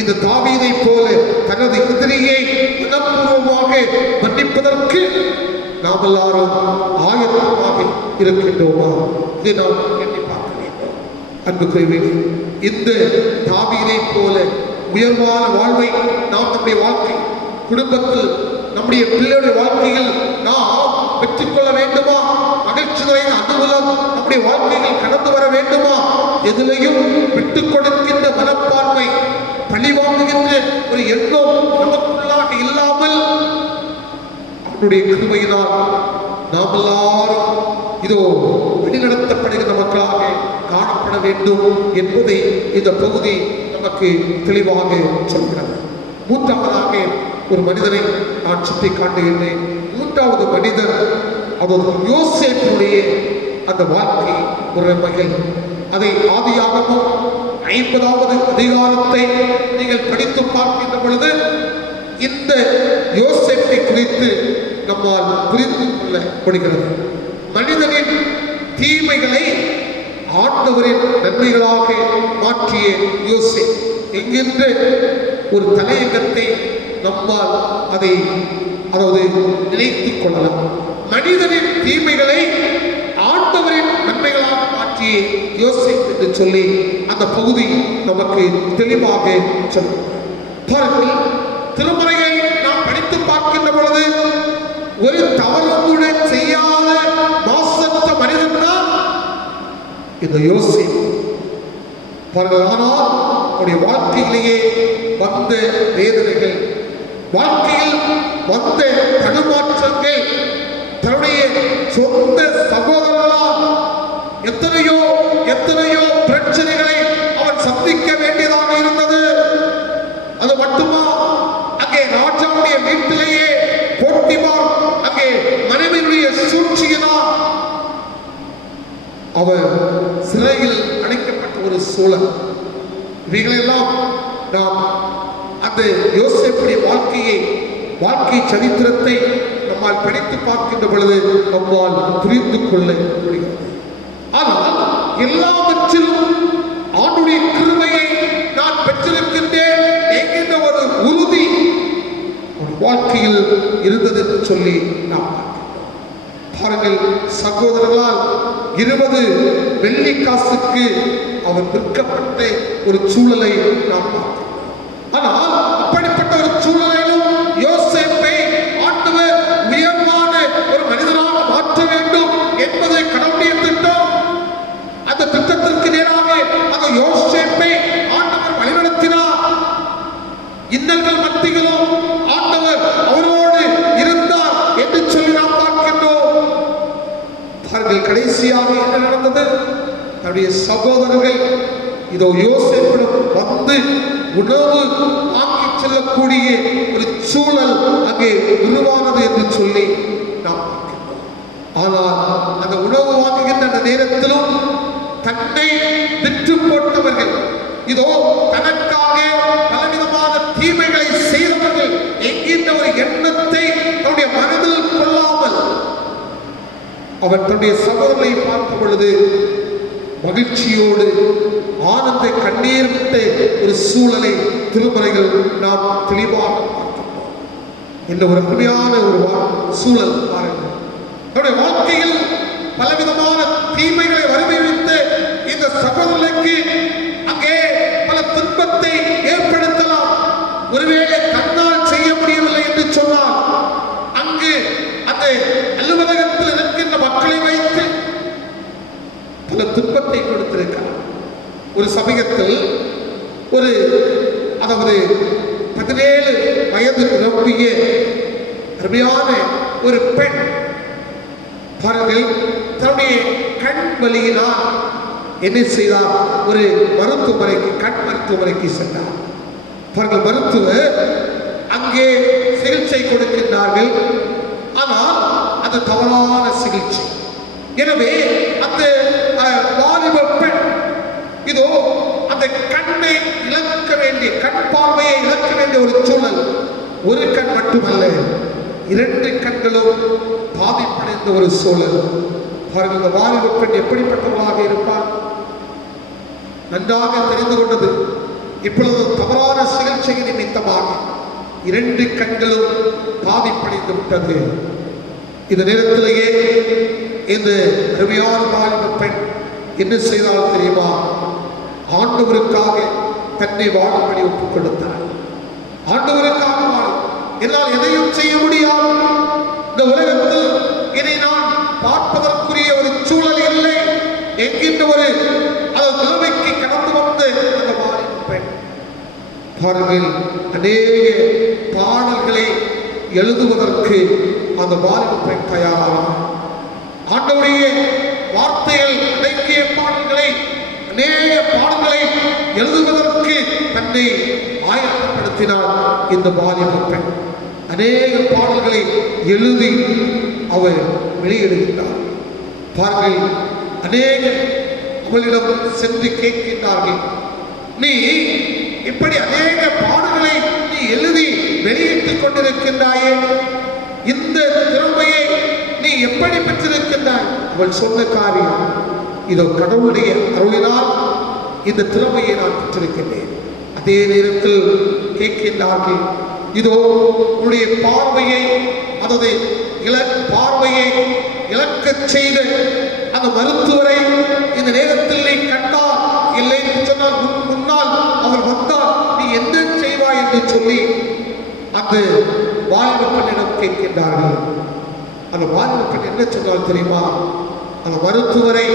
இந்த தாவீதை போல தனது எதிரியை மனப்பூர்வமாக மன்னிப்பதற்கு நாம் எல்லாரும் ஆயத்தமாக இருக்கின்றோமா? இதை நாம் எண்ணி பார்க்க வேண்டும். அன்புக்குரியவர்களே, இந்த தாவீதை போல உயர்வான வாழ்வை நாம் நம்முடைய வாழ்க்கை, குடும்பத்தில், நம்முடைய பிள்ளைகளுடைய வாழ்க்கையில் நாம் பெற்றுக்கொள்ள வேண்டுமா? மகிழ்ச்சி நிறைந்த அனுகூலம் நம்முடைய வாழ்க்கையில் கடந்து வர வேண்டுமா? எதிலையும் விட்டுக் கொடுக்கின்ற மனப்பான்மை, பழி வாங்குகின்ற ஒரு எண்ணம் நமக்குள்ளாக இல்லாமல் அவருடைய கிருபையினால் நாம் எல்லாரும் இதோ வழிநடத்தப்படுகின்ற மக்களாக காணப்பட வேண்டும் என்பதை இந்த பகுதி நமக்கு தெளிவாக சொல்கிறது. மூன்றாவதாக ஒரு மனிதனை நான் சுட்டி காட்டுகின்றேன். மூன்றாவது மனிதர் அவர் யோசேப்புடைய அந்த வாழ்க்கை முறைமைகள். அதை ஆதியாகமம் 50வது அதிகாரத்தை நீங்கள் படித்து பார்க்கின்ற பொழுது இந்த யோசேப்பை குறித்து நம்மால் புரிந்து கொள்ள முடிகிறது. மனிதனின் தீமைகளை ஆண்டவரின் நன்மைகளாக மாற்றிய யோசேப் என்கின்ற ஒரு தலையங்கத்தை நம்மால் அதை நினைத்துக் கொள்ளலாம். மனிதனின் தீமைகளை ஆண்டவரின் நன்மைகளாக மாற்றிய யோசேப் என்று சொல்லி அந்த பகுதி நமக்கு தெளிவாக சொல்லும். பாருங்கள், திருமறையை நாம் படித்து பார்க்கின்ற பொழுது ஒரு தவறு கூட செய்யாத மாசற்ற மனிதன் தான் இந்த யோசேப். பாருங்கள், ஆனால் அவருடைய வாழ்க்கையிலேயே வந்த வேதனைகள், வாழ்க்கையில் வந்த தடுமாற்றங்கள், தன்னுடைய சொந்த சகோதரர்களால் எத்தனையோ எத்தனையோ பிரச்சனைகளை அவன் சந்திக்க வேண்டியதாக இருந்தது. அது மட்டுமா, அங்கே ராஜாவுடைய வீட்டிலேயே போட்டிபார் அங்கே மனைவியுடைய சூழ்ச்சியினால் அவர் சிறையில் அடைக்கப்பட்ட ஒரு சூழல். இவைகளெல்லாம் நாம் அந்த யோசேப்புடைய வாழ்க்கை சரித்திரத்தை நம்மால் படித்து பார்க்கின்ற பொழுது நம்மால் புரிந்து கொள்ள முடிகிறது. ஆனால் எல்லாவற்றிலும் ஆண்டுடைய கிருபையை நான் பெற்று வாழ்க்கையில் இருந்தது என்று சொல்லி நாம் பாருங்கள். சகோதரர்களால் 20 வெள்ளி காசுக்கு அவர் விற்கப்பட்ட ஒரு சூழலை நாம் பார்த்தோம். ஆனால் அப்படிப்பட்ட ஒரு சூழலிலும் யோசேப்பை ஆண்டவர் உயர்வான ஒரு மனிதனாக மாற்ற வேண்டும் என்பதை கடவுளுடைய திட்டம். அந்த திட்டத்திற்கு நேராக அந்த யோசேப்பை ஆண்டவர் வழிநடத்தினார். இன்னல்கள் மத்தியிலும் ஆண்டவர் அவரோடு இருந்தார் என்று சொல்லி நாம் பார்க்கின்றோம். பாருங்கள், கடைசியாக என்ன நடந்தது? தன்னுடைய சகோதரர்கள் இதோ யோசேப்பிடம் வந்து உணவு வாங்கி செல்லக்கூடிய ஒரு சூழல் அங்கே உருவானது என்று சொல்லி நாம் பார்க்கின்றோம். ஆனால் அந்த உணவு வாங்குகின்ற அந்த நேரத்திலும் தன்னை விற்று போட்டவர்கள், இதோ தனக்காக பலவிதமான தீமைகளை செய்தவர்கள் என்கின்ற ஒரு எண்ணத்தை தன்னுடைய மனதில் கொள்ளாமல் அவர் தன்னுடைய சகோதரனை பார்க்கும் பொழுது மகிழ்ச்சியோடு ஆனந்த கண்ணீர் விட்ட ஒரு சூழலை திருமறைகள் நாம் தெளிவாக பார்க்கின்றோம். இந்த ஒரு அருமையான ஒரு சூழல் பாருங்கள். நம்முடைய வாழ்க்கையில் பலவிதமான தீமைகளை வரவேற்ற இந்த சகோதரனுக்கு அங்கே பல துன்பத்தை ஏற்படுத்தலாம். ஒருவேளை தன்னால் செய்ய முடியவில்லை என்று சொன்னால் அங்கு அந்த அலுவலகத்தில் இருக்கின்ற மக்களை வைத்து பல துன்பத்தை கொடுத்திருக்கிறார். ஒரு சமயத்தில் ஒரு 17 வயது நிரம்பிய அருமையான ஒரு பெண் பாருங்கள், தன்னுடைய கண் வலியினால் என்ன செய்தார்? ஒரு மருத்துவமனைக்கு, கண் மருத்துவமனைக்கு சென்றார். பாருங்கள், மருத்துவர் அங்கே சிகிச்சை கொடுக்கின்றார்கள். ஆனால் அது தவறான சிகிச்சை. எனவே அந்த வாலிப பெண் இதோ அந்த கண்ணை இழக்க வேண்டிய, கண் பார்வையை இழக்க வேண்டிய ஒரு சூழல். ஒரு கண் மட்டுமல்ல, 2 கண்களும் பாதிப்படைந்த ஒரு சூழல். பாருங்கள், இந்த வாலிப பெண் எப்படிப்பட்டவளாக இருப்பார்? நன்றாக தெரிந்து கொண்டது. இப்பொழுது தவறான சிகிச்சை நிமித்தமாக 2 கண்களும் பாதிப்படைந்து விட்டது. இந்த நேரத்திலேயே இந்த அருமையான வாலிப பெண் என்ன செய்தால் தெரியுமா? ஆண்டவருக்காக தன்னை வாழும்படி ஒப்புக் கொடுத்தார். ஆண்டவருக்காக வாழ என்னால் எதையும் செய்ய முடியாது. இந்த உலகத்தில் இதை நான் பார்ப்பதற்குரிய ஒரு சூழல் இல்லை என்கின்ற ஒரு நிலைமைக்கு கடந்து வந்து அந்த வாலிப பெண் பாருங்கள், அநேக பாடல்களை எழுதுவதற்கு அந்த வாலிப பெண் தயாரானார். ஆண்டவருடைய வார்த்தைகள் அடங்கிய பாடல்களை, அநேக பாடல்களை எழுதுவதற்கு தன்னை ஆயத்தப்படுத்தினார் இந்த வாலிப பெண். அநேக பாடல்களை எழுதி அவர் வெளியிடுகின்றார். பாருங்கள், அநேக அவளிடம் சென்று கேட்கின்றார்கள், நீ இப்படி அநேக பாடல்களை நீ எழுதி வெளியிட்டுக் கொண்டிருக்கின்றாயே, இந்த திறமையை நீ எப்படி பெற்றிருக்கின்றாய்? அவள் சொன்ன காரியம், இதோ கடவுளுடைய அருளினால் இந்த திறமையை நான் பெற்றிருக்கின்றேன். அதே நேரத்தில் கேட்கின்றார்கள், இதோ உன்னுடைய பார்வையை, அதாவது பார்வையை இழக்க செய்த அந்த மருத்துவரை இந்த நேரத்தில் நீ கண்டால், இல்லை என்று சொன்னால் முன்னால் அவர் வந்தால் நீ என்ன செய்வாய் என்று சொல்லி அந்த வாலிப பெண்ணிடம் கேட்கின்றார்கள். அந்த வாலிப பெண் என்ன சொன்னால் தெரியுமா? அந்த மருத்துவரை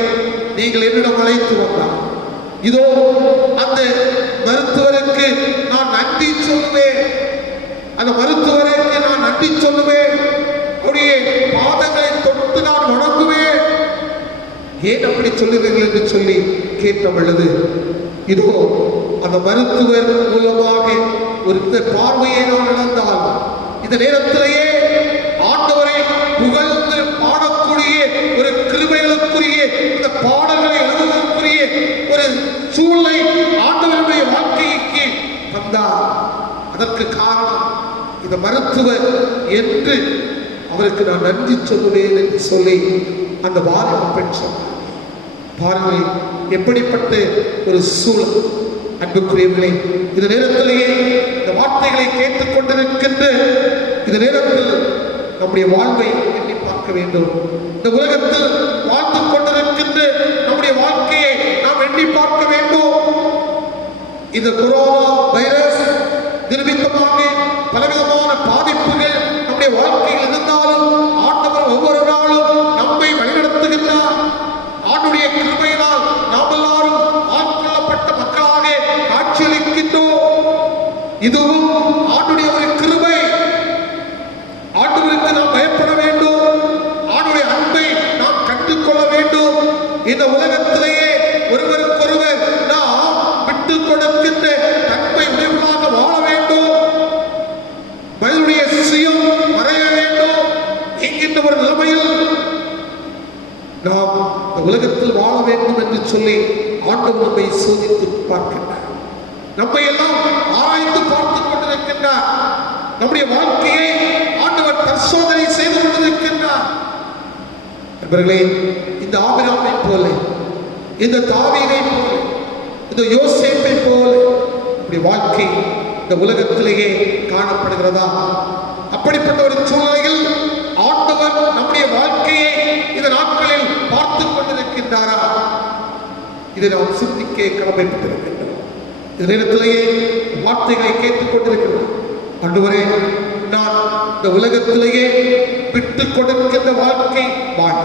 நீங்கள் என்னிடம் அழைத்து வந்தார், இதோ அந்த மருத்துவருக்கு நான் நன்றி சொல்லுவேன், அந்த மருத்துவருக்கு நான் நன்றி சொல்லுவேன், அவருடைய பாதங்களை தொட்டு நான் வணங்குவேன். ஏன் அப்படி சொல்லுவீர்கள் என்று சொல்லி கேட்ட பொழுது, இதோ அந்த மருத்துவர் மூலமாக ஒரு பார்வையை நான் இழந்தால், இந்த நேரத்திலேயே ஆண்டவரை புகழ்ந்து பாடக்கூடிய ஒரு கிருபைகளுக்குரிய இந்த பாடல்களை எழுதுவதற்குரிய ஒரு சூழலை ஆண்டவருடைய வாழ்க்கைக்கு தந்தார். அதற்கு காரணம் இந்த மருத்துவர் என்று அவருக்கு நான் நன்றி சொல்லுவேன் என்று சொல்லி அந்த வாலிப பெண் சொன்னார். பாருங்கள், எப்படிப்பட்ட ஒரு சூழல். அன்புக்குரியவர்களே, இந்த நேரத்திலேயே இந்த வார்த்தைகளை கேட்டுக் கொண்டிருக்கின்ற இந்த நேரத்தில் நம்முடைய வாழ்வை எண்ணி பார்க்க வேண்டும். இந்த உலகத்தில் வாழ்ந்து கொண்டிருக்கின்ற நம்முடைய வாழ்க்கையை நாம் எண்ணி பார்க்க வேண்டும். இந்த கொரோனா வைரஸ் நிரூபித்தமாக பலவிதமான பாதிப்புகள் நம்முடைய வாழ்க்கையில் இருந்தாலும் ஆண்டவர் ஒவ்வொரு நாளும் நம்மை வழிநடத்துகின்றார். ஆண்டுடைய கிருபையினால் நாம் எல்லாரும் ஆட்கொள்ளப்பட்ட மக்களாக காட்சியளிக்கின்றோம். இதுவும் ஆண்டுடைய ஒரு கிருபை. ஆண்டவருக்கு நாம் பயப்பட வேண்டும். ஆண்டுடைய அன்பை நாம் கற்றுக்கொள்ள வேண்டும். இந்த உலகத்திலேயே ஒருவருக்கொருவர் நாம் விட்டுக் கொடுக்கின்ற தன்மை உடையவர்களாக வாழ வேண்டும். மனிதனுடைய சுயம் மறைய வேண்டும் என்கின்ற ஒரு நிலைமையில் நாம் இந்த உலகத்தில் வாழ வேண்டும் என்று சொல்லி ஆண்டவர் நம்மை சோதித்து பார்க்கின்றார். நம்மை எல்லாம் ஆராய்ந்து பார்த்துக் கொண்டிருக்கின்றார். நம்முடைய வாழ்க்கையை ஆண்டவர் பரிசோதனை செய்து கொண்டிருக்கின்றார். நண்பர்களே, இந்த ஆபிரகாமை போல, இந்த தாவீதை போல, இந்த யோசேப்பை போல நம்முடைய வாழ்க்கை இந்த உலகத்திலேயே காணப்படுகிறதா? அப்படிப்பட்ட ஒரு சூழ்நிலையில் ஆண்டவர் நம்முடைய வாழ்க்கையை இந்த நாட்களில் பார்த்துக் கொண்டிருக்கின்றாரா? இதை நாம் சிந்திக்க கடமைப்பட்டிருக்கின்றோம். இந்த நேரத்திலேயே வார்த்தைகளை கேட்டுக் கொண்டிருக்கிறோம். ஆண்டவரே, நான் இந்த உலகத்திலேயே விட்டுக் கொடுக்கின்ற வாழ்க்கை வாழ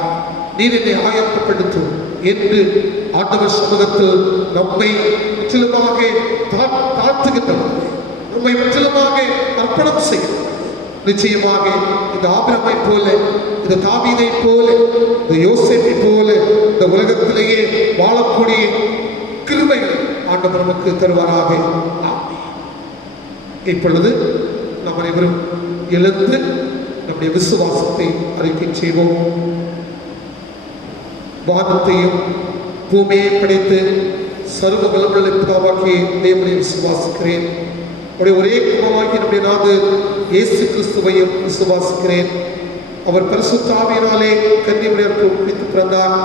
நீர் என்னை ஆயத்தப்படுத்தும் என்று ஆண்டவர் சமூகத்தில் நம்மை முற்றிலுமாக தாழ்த்துகின்றனர், நம்மை முற்றிலுமாக அர்ப்பணம் செய்கிறோம். நிச்சயமாக இந்த ஆபிரகாமை போல, இந்த தாவீதை போல, இந்த யோசேப்பை போல இந்த உலகத்திலேயே வாழக்கூடிய கிருபைகளை ஆண்டவர் நமக்கு தருவாராக. இப்பொழுது நாம் அனைவரும் எழுந்து நம்முடைய விசுவாசத்தை அறிக்கை செய்வோம். வானத்தையும் பூமியை படைத்து சர்வ வல்லமையுள்ள பிதாவாகிய தேவனை விசுவாசிக்கிறேன். ஒரே குமாரனாகிய நம்முடைய நாதர் இயேசு கிறிஸ்துவையும் விசுவாசிக்கிறேன். அவர் பரிசுத்த ஆவியினாலே கன்னிமரியாளுக்கு உட்பித்து பிறந்தார்.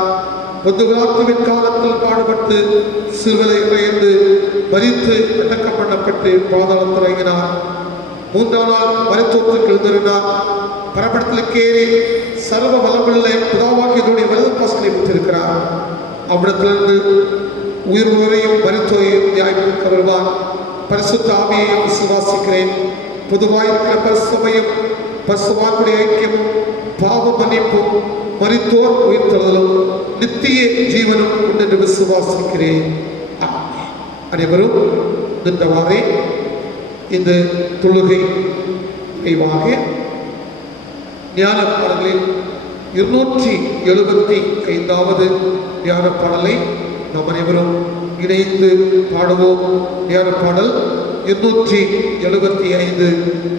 பொதுவாத்துவின் காலத்தில் பாடுபட்டு சிறுவலை உயர்ந்து மரித்து அடக்கம் பண்ணப்பட்டு பாதாளத்தில் இறங்கினார். 3ஆம் நாள் மருத்துவத்திற்கு எழுந்திருந்தார். பரப்படத்திற்கு ஏறி சர்வ வல்லமுள்ள பிதாவாகியதுடைய வலது பாசனை பெற்றிருக்கிறார். அவ்விடத்திலிருந்து உயிர் உரையும் மருத்துவையும் நியாயப்படுத்த வருவார். பரிசுத்த ஆவியையும் விசுவாசிக்கிறேன். பொதுவாயிருக்கிற பரிசுமையும் பரிசுவானுடைய ஐக்கியமும் பாவ மன்னிப்பும் மரித்தோர் உயிர்த்தெழுதலும் நித்திய ஜீவனும் உண்டு என்று விசுவாசிக்கிறேன். அனைவரும் நின்றவாறே இந்த தொழுகை நிறைவாக ஞான பாடலில் 275வது ஞான பாடலை நாம் அனைவரும் இணைந்து பாடுவோம். ஞான பாடல் 275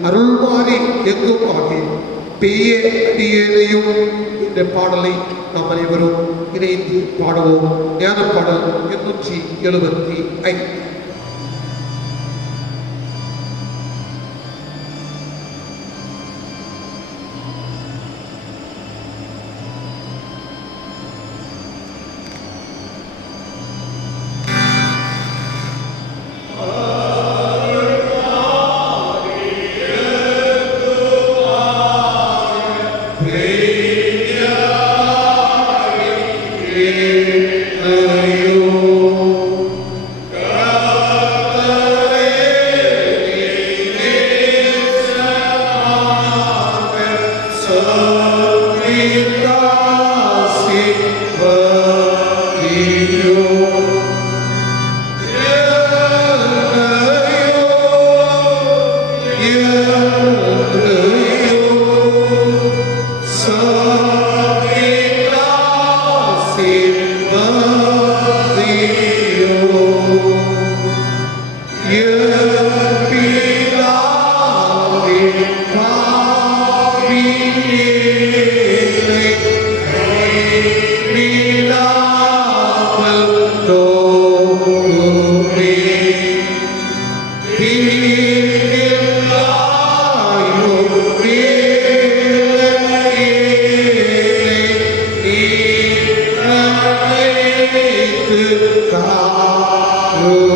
அருள்மாறி எங்கும் ஆகிய பெய்ய அடியேனையும் என்ற பாடலை நாம் அனைவரும் இணைந்து பாடுவோம். ஞான பாடல் 275.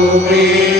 Amen.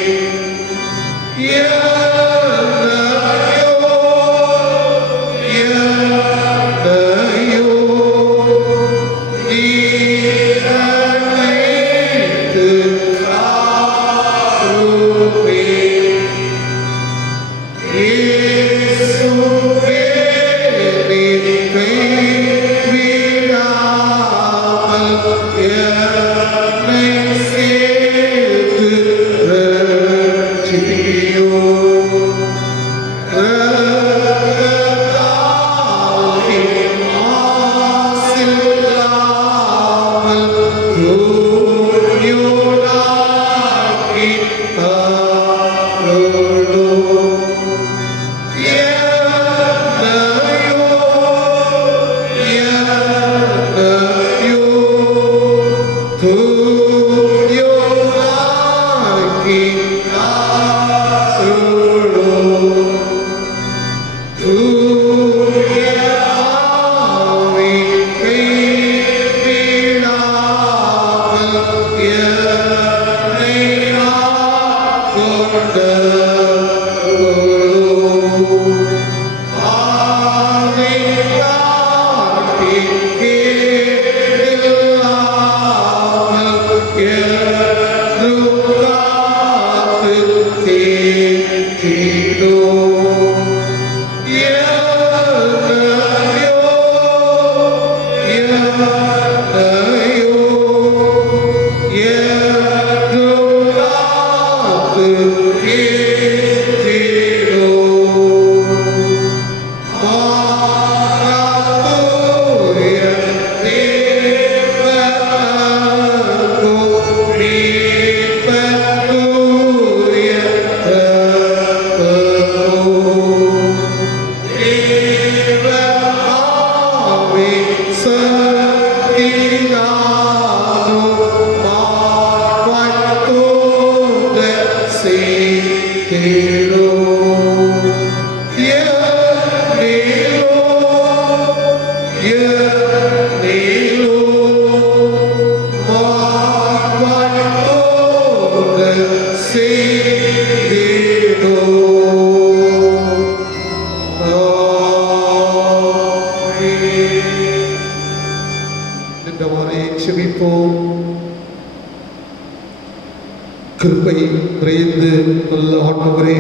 கிருபை நிறைந்து நல்ல ஆண்டவரே,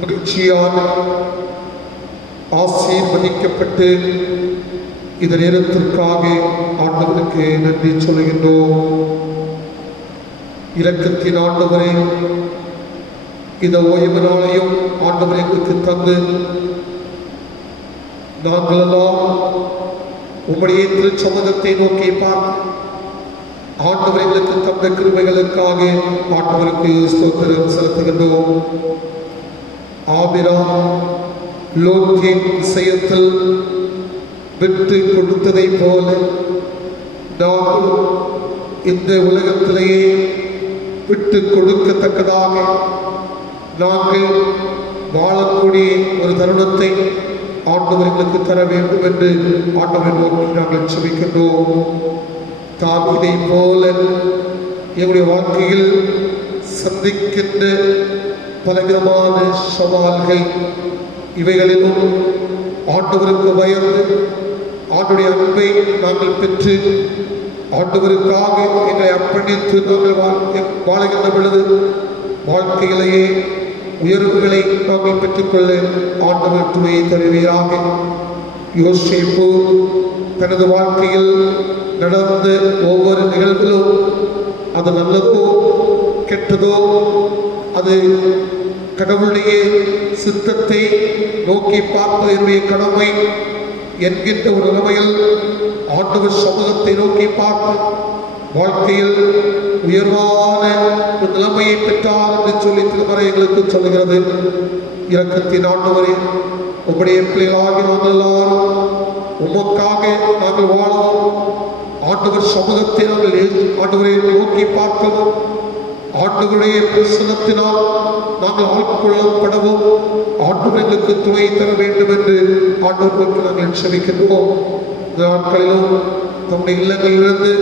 மகிழ்ச்சியான ஆசீர்வதிக்கப்பட்டு இந்த நேரத்திற்காக ஆண்டவருக்கு நன்றி சொல்கின்றோம். இரக்கத்தின் ஆண்டவரே, இந்த ஓய்வு நாளையும் ஆண்டவரை எங்களுக்கு தந்து நாங்களெல்லாம் உம்முடைய திருச்சமூகத்தை நோக்கி பார்த்து ஆண்டவர் எங்களுக்கு தந்த கிருபைகளுக்காக ஆண்டவருக்கு ஸ்தோத்திரம் செலுத்துகின்றோம். ஆபிரகாம் லோத்தின் விஷயத்தில் விட்டு கொடுத்ததை போல நாங்கள் இந்த உலகத்திலேயே விட்டு கொடுக்கத்தக்கதாக நாங்கள் வாழக்கூடிய ஒரு தருணத்தை ஆண்டவர் எங்களுக்கு தர வேண்டும் என்று ஆண்டவரை நோக்கி நாங்கள் செபிக்கின்றோம். தாவீதை போல எங்களுடைய வாழ்க்கையில் சந்திக்கின்ற பலவிதமான சவால்கள் இவைகளிலும் ஆண்டவருக்கு பயந்து ஆண்டுடைய அன்பை நாங்கள் பெற்று ஆண்டவருக்காக எங்களை அர்ப்பணித்து நாங்கள் வாழுகின்ற பொழுது வாழ்க்கையிலேயே உயர்வுகளை நாங்கள் பெற்றுக்கொள்ள ஆண்டவர் துணையை தருவீராக. யோசேப்பு தனது வாழ்க்கையில் நடந்த ஒவ்வொரு நிகழ்விலும் அது நல்லதோ கெட்டதோ அது கடவுளுடைய சித்தத்தை நோக்கி பார்ப்பது என்னுடைய கடமை என்கின்ற ஒரு நிலைமையில் ஆண்டவர் சமூகத்தை நோக்கி பார்த்து வாழ்க்கையில் உயர்வான ஒரு நிலைமையை பெற்றார் என்று சொல்லி திருமறை எங்களுக்கு சொல்லுகிறது. இரக்கத்தின் ஆண்டவரே, உம்முடைய பிள்ளைகளாகி நாங்கள் எல்லாரும் உமக்காக நாங்கள் வாழவும் ஆண்டவர் சமூகத்தை நாங்கள் ஆண்டவரை நோக்கி பார்க்கவும் ஆண்டவருடைய பிரசனத்தினால் நாங்கள் ஆட்கொள்ளப்படவும் ஆண்டவர்களுக்கு துணை தர வேண்டும் என்று ஆண்டவர்களுக்கு நாங்கள் செபிக்கின்றோம். இந்த நாட்களிலும் நம்முடைய இல்லங்களிலிருந்து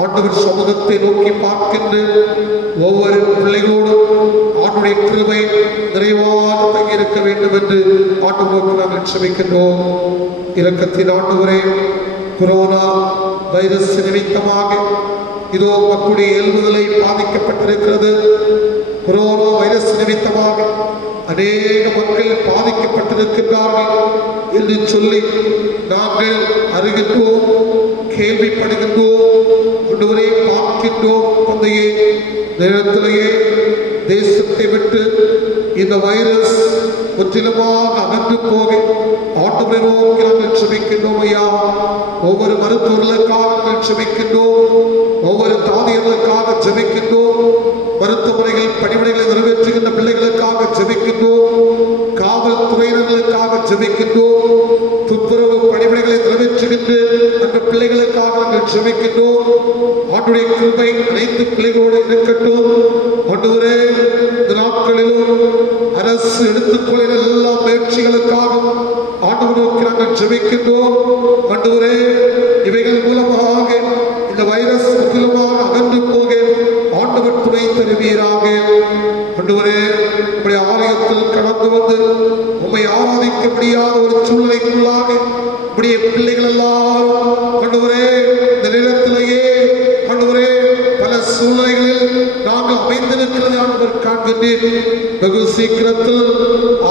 ஆண்டவர் சமூகத்தை நோக்கி பார்க்கின்ற ஒவ்வொரு பிள்ளைகளோடும் ஆண்டுடைய கிருபை நிறைவாக தங்கியிருக்க வேண்டும் என்று ஆண்டவருக்கு நாங்கள் செபிக்கின்றோம். இரக்கத்தின் ஆண்டவரே, கொரோனா வைரஸ் நிமித்தமாக இதோ மக்களுடைய இயல்புகளை பாதிக்கப்பட்டிருக்கிறது. கொரோனா வைரஸ் நிமித்தமாக அநேக மக்கள் பாதிக்கப்பட்டிருக்கின்றார்கள் என்று சொல்லி நாங்கள் அறிகின்றோம், கேள்விப்படுகின்றோம், ஒன்றுவரை பார்க்கின்றோம். தந்தையே, நேரத்திலேயே தேசத்தை விட்டு இந்த வைரஸ் முற்றிலுமாக அகன்று போக ஆண்டவரை நோக்கி நாங்கள் செபிக்கின்றோம் ஐயா. ஒவ்வொரு மருத்துவர்களுக்காக நாங்கள் செபிக்கின்றோம், ஒவ்வொரு தாதியர்களுக்காக ஜெபிக்கின்றோம், மருத்துவமனைகள் பணிவிடைகளை நிறைவேற்றுகின்ற பிள்ளைகளுக்காக ஜெபிக்கின்றோம், காவல்துறையினர்களுக்காக ஜெபிக்கின்றோம், துப்புரவு பணிவிடைகளை நிறைவேற்றுகின்ற அந்த பிள்ளைகளுக்காக நாங்கள் ஜெபிக்கின்றோம். ஆண்டுடைய கிருபை அனைத்து பிள்ளைகளோடு இருக்கட்டும். ஆண்டவரே, இந்த நாட்களிலும் அரசு எடுத்துக்கொள்கிற எல்லா முயற்சிகளுக்காக ஆண்டவர் நோக்கி நாங்கள் ஜெபிக்கின்றோம். ஆண்டவரே, இவைகள் மூலமாக இந்த வைரஸ் முற்றிலுமாக அகன்று போக ஆண்டவர் துணை தருவீராக. ஆண்டவரே, உம்முடைய ஆலயத்தில் கடந்து வந்து உம்மை ஆராதிக்க முடியாத ஒரு சூழ்நிலைக்குள்ளாக உம்முடைய பிள்ளைகள் எல்லாரும் ஆண்டவரே இந்த நேரத்திலேயே ஆண்டவரே பல சூழ்நிலைகளில் நாங்கள் அமைந்திருக்கிறது ஆண்டவர் காண்கின்றீர். வெகு சீக்கிரத்தில்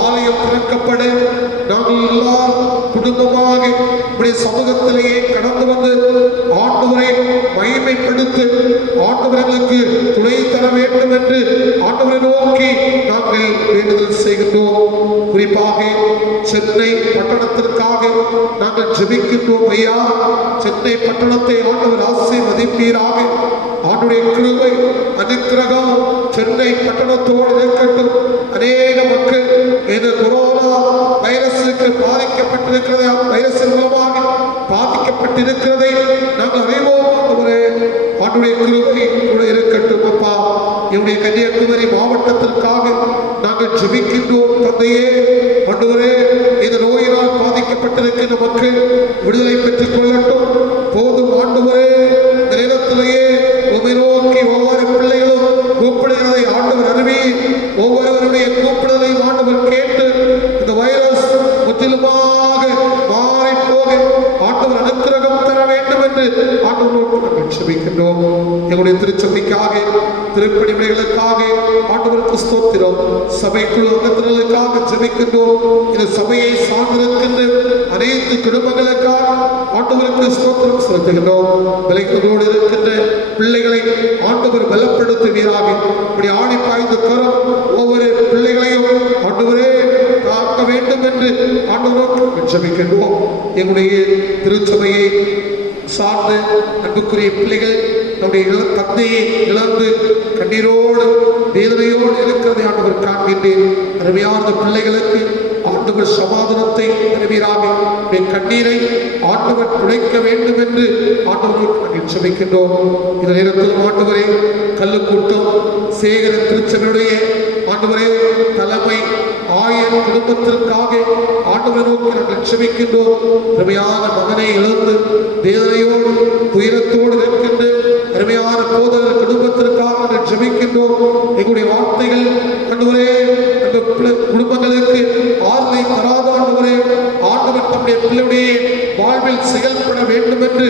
ஆலயம் திறக்கப்பட நாங்கள் எல்லாரும் குடும்பமாக உடைய சமூகத்திலேயே கடந்து வந்து ஆண்டவரை மகிமைப்படுத்தி ஆண்டவர்களுக்கு துணை தர வேண்டும் என்று ஆண்டவரை நோக்கி நாங்கள் வேண்டுதல் செய்கின்றோம். குறிப்பாக சென்னை பட்டணத்திற்காக நாங்கள் ஜெபிக்கின்றோம் ஐயா. சென்னை பட்டணத்தை ஆண்டவர் ஆசீர்வதிப்பீராக. ஆண்டுடைய கிருபை அனுக்கிரகம் சென்னை பட்டணத்தோடு இருக்கட்டும். அநேக மக்கள் இந்த கொரோனா வைரஸுக்கு பாதிக்கப்பட்டிருக்கிறதை, வைரஸின் மூலமாக பாதிக்கப்பட்டிருக்கிறதை நாங்கள் அறிவோம். ஆண்டுடைய கிருபை கூட இருக்கட்டும் அப்பா. என்னுடைய கன்னியாகுமரி மாவட்டத்திற்காக நாங்கள் ஜெபிக்கின்றோம் தந்தையே. ஆண்டவரே, இந்த நோயினால் பாதிக்கப்பட்டிருக்கின்ற மக்கள் விடுதலை பெற்றுக் கொள்ளட்டும். போதும் ஆண்டவரே, இந்த நேரத்திலேயே உம்மை நோக்கி ஒவ்வொரு பிள்ளைகளும் கூப்பிடுகிறதை ஆண்டவர் அறிவி, ஒவ்வொருவருடைய கூப்பிடுதலை ஆண்டவர் கேட்டு இந்த வைரஸ் முற்றிலுமாக மாறி போக ஆண்டவர் அனுக்கிரகம் தர வேண்டும் என்று ஆண்டவரோடு நாங்கள் செபிக்கின்றோம். எங்களுடைய திருச்சபைக்காக, திருப்பணிகளுக்காக ஆண்டவருக்கு ஸ்தோத்திரம். சபைக்குழு அங்கத்தினர்களுக்காக ஜெபிக்கின்றோம். இந்த சபையை சார்ந்திருக்கின்ற அனைத்து குடும்பங்களுக்காக ஆண்டவருக்கு ஸ்தோத்திரம் செலுத்துகின்றோம். விலைகளோடு இருக்கின்ற பிள்ளைகளை ஆண்டவர் பலப்படுத்துவீராக. இப்படி ஆணி பாய்ந்து கரம் ஒவ்வொரு பிள்ளைகளையும் ஆண்டவரே காக்க வேண்டும் என்று ஆண்டவரோடு ஜெபிக்கின்றோம். எங்களுடைய திருச்சபையை சார்ந்து அன்புக்குரிய பிள்ளைகள் நம்முடைய தந்தையை இழந்து கண்ணீரோடு வேதனையோடு இருக்கிறதை ஆண்டவர் காண்கின்றேன். அருமையான பிள்ளைகளுக்கு ஆண்டவர் சமாதானத்தை அறிவீராக. கண்ணீரை ஆண்டவர் துடைக்க வேண்டும் என்று ஆண்டவரோடு செபிக்கின்றோம். இந்த நேரத்தில் ஆண்டவரே, கல்லுக்கூட்டம் சேகர திருச்சபையுடைய ஆண்டவரே தலைமை ஆயர் குடும்பத்திற்காக ஆண்டவரை நோக்கி நாங்கள் செபிக்கின்றோம். அருமையான மகனை இழந்து வேதனையோடு துயரத்தோடு இருக்கின்ற அருமையான போதகர் குடும்பத்திற்காக நாங்கள் ஜெபிக்கின்றோம். எங்களுடைய வார்த்தைகள் ஆண்டவரே அந்த குடும்பங்களுக்கு ஆறுதலை தராத ஆண்டவரே, ஆண்டவர் தம்முடைய பிள்ளையுடைய வாழ்வில் செயல்பட வேண்டும் என்று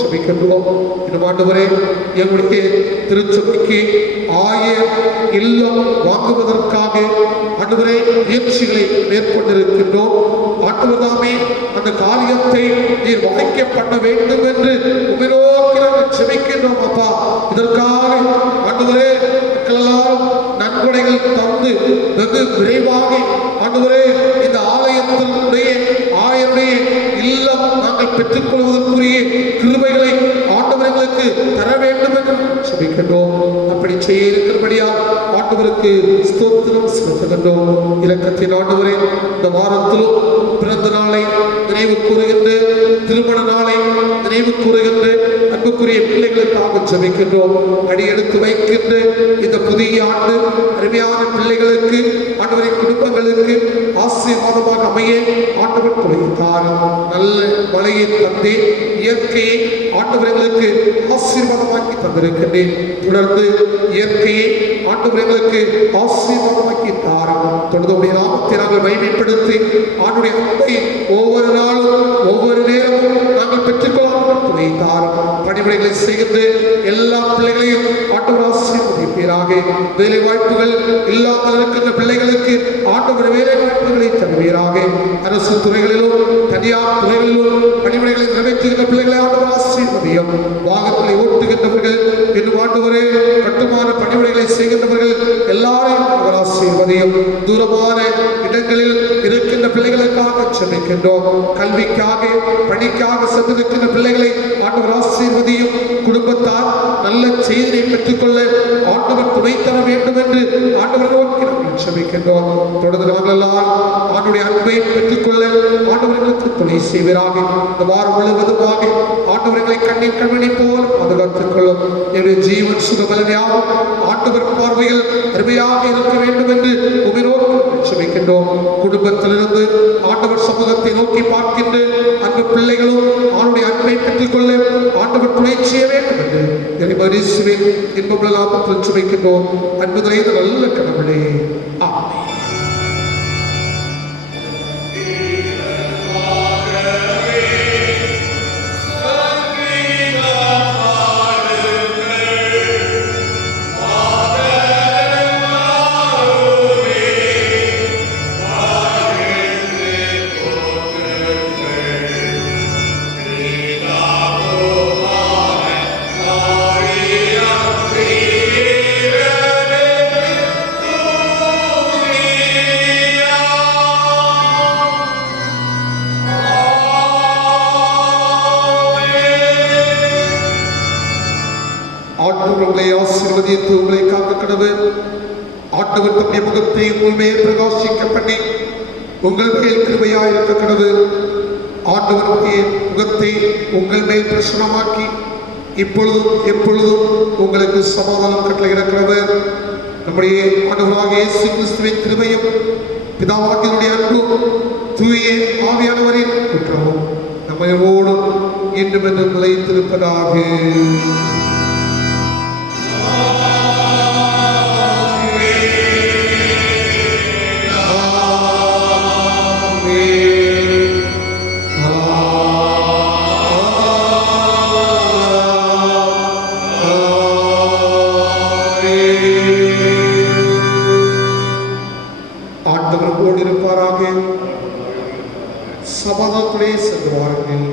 ஜெபிக்கின்றோம். இந்த ஆண்டவரே, எங்களுடைய திருச்சபைக்கு ஆயர் இல்லம் வாங்குவதற்காக ஆண்டவரே முயற்சிகளை மேற்கொண்டிருக்கின்றோம். ஆண்டவர் தாமே அந்த காரியத்தை நீர் வாய்க்கப்பட வேண்டும் என்று உமிரோக்கி நாங்கள் ஜெபிக்கின்றோம் அப்பா. இதற்காக ஆண்டவரே மக்கள் எல்லாரும் நன்கொடைகள் தந்து வெகு விரைவாக ஆண்டவரே இந்த ஆலயத்தினுடைய ஆயருடைய இல்லம் நாங்கள் பெற்றுக்கொள்வதற்குரிய கிருபைகளை ஆண்டவர்களுக்கு தர வேண்டும் என்று ஜெபிக்கின்றோம். அப்படி செய்ய இருக்கிறபடியால் ஆண்டவருக்கு ஸ்தோத்திரம் செலுத்துகின்றோம். இரக்கத்தின் ஆண்டவரே, இந்த வாரத்திலும் பிறந்த நாளை நினைவு கூறுகின்ற, திருமண நாளை நினைவு கூறுகின்ற அன்புக்குரிய பிள்ளைகளுக்காக ஜெபிக்கின்றோம். அடி எடுத்து வைக்கின்ற இந்த புதிய ஆண்டு அருமையான பிள்ளைகளுக்கு, ஆண்டவரின் குடும்பங்களுக்கு ஆசீர்வாதமாக அமைய ஆண்டவர் துணைத்தார். நல்ல மழையை தந்தே இயற்கையை ஆண்டவர்களுக்கு ஆசீர்வாதமாக்கி தந்திருக்கின்றேன். தொடர்ந்து இயற்கையை ஆண்டவர் எங்களுக்கு ஆசீர்வாதமாக்கி தாரும். தொடர்ந்து நாமத்தை நாங்கள் மகிமைப்படுத்தி ஆண்டுடைய அன்பை ஒவ்வொரு நாளும் ஒவ்வொரு நேரமும் நாங்கள் பெற்றுக்கொள்ளலாம் துணை தாரும். பணிமுறைகளை செய்து எல்லா பிள்ளைகளையும் ஆண்டவர் ஆசீர்வதிப்பீராக. வேலை வாய்ப்புகள் இல்லாமல் இருக்கின்ற பிள்ளைகளுக்கு ஆண்டவர் வேலை வாய்ப்புகளை தருவீராக. அரசு துறைகளிலும் தனியார் துறைகளிலும் பணிமுறைகளை நிறைவேற்றுகின்ற பிள்ளைகளை ஆண்டவர் ஆசீர்வதியும். வாகனங்களை ஓட்டுகின்றவர்கள் இன்னும் ஆண்டவரே கட்டுமான பணிமுறைகளை செய்கின்றவர்கள் எல்லாரையும் ஆண்டவர் ஆசீர்வதியும். தூரமான இடங்களில் இருக்கின்ற பிள்ளைகளுக்காக செபிக்கின்றோம். கல்விக்காக பணிக்காக சென்றிருக்கின்ற பிள்ளைகளை ஆண்டவர் ஆசீர்வதியும். குடும்பத்தார் நல்ல செய்தியை பெற்றுக்கொள்ள ஆண்டவர் துணை தர வேண்டும் என்று ஆண்டவர் நோக்கி நாங்கள் செபிக்கின்றோம். தொடர்ந்து நாங்கள் எல்லாம் ஆண்டுடைய அன்பை பெற்றுக்கொள்ள ஆண்டவர்களுக்கு துணை செய்வீராக. இந்த வாரம் முழுவதுமாக ஆண்டவர்களை கண்ணீர் கண்மணி போல பாதுகாத்துக் கொள்ளும். என்னுடைய ஜீவன் சுகபலனையாகும் ஆண்டவர் பார்வையில் அருமையாக இருக்க வேண்டும் என்று உமிரோடு செபிக்கின்றோம். குடும்பத்திலிருந்து ஆண்டவர் சமூகத்தை நோக்கி பார்க்கின்ற அன்பு பிள்ளைகளும் அவனுடைய அன்பை பெற்றுக்கொள்ள ஆண்டவர் துணை செய்ய வேண்டும் என்று இறைவரிசுவின் இன்பமுள்ள லாபத்தில் சுமைக்கின்றோம். அன்பு நிறைந்த நல்ல கடவுளே, ஆமென். உங்களை காக்க கடவுள். ஆண்டவர் தம்முடைய முகத்தை உங்கள் மேல் பிரகாசிக்க பண்ணி உங்கள் மேல் கிருபையாயிருக்க கடவுள். ஆண்டவருடைய முகத்தை உங்கள் மேல் பிரசனமாக்கி இப்பொழுதும் எப்பொழுதும் உங்களுக்கு சமாதானம் கட்டளையிட கடவுள். நம்முடைய ஆண்டவராக இயேசு கிறிஸ்துவின் கிருபையும் பிதாவாகிய அன்பும் தூய ஆவியானவரின் குற்றமும் நம்மோடு இன்றும் என்றும் நிலைத்திருப்பதாக. சமாதானத்துடைய சென்று வாருங்கள்.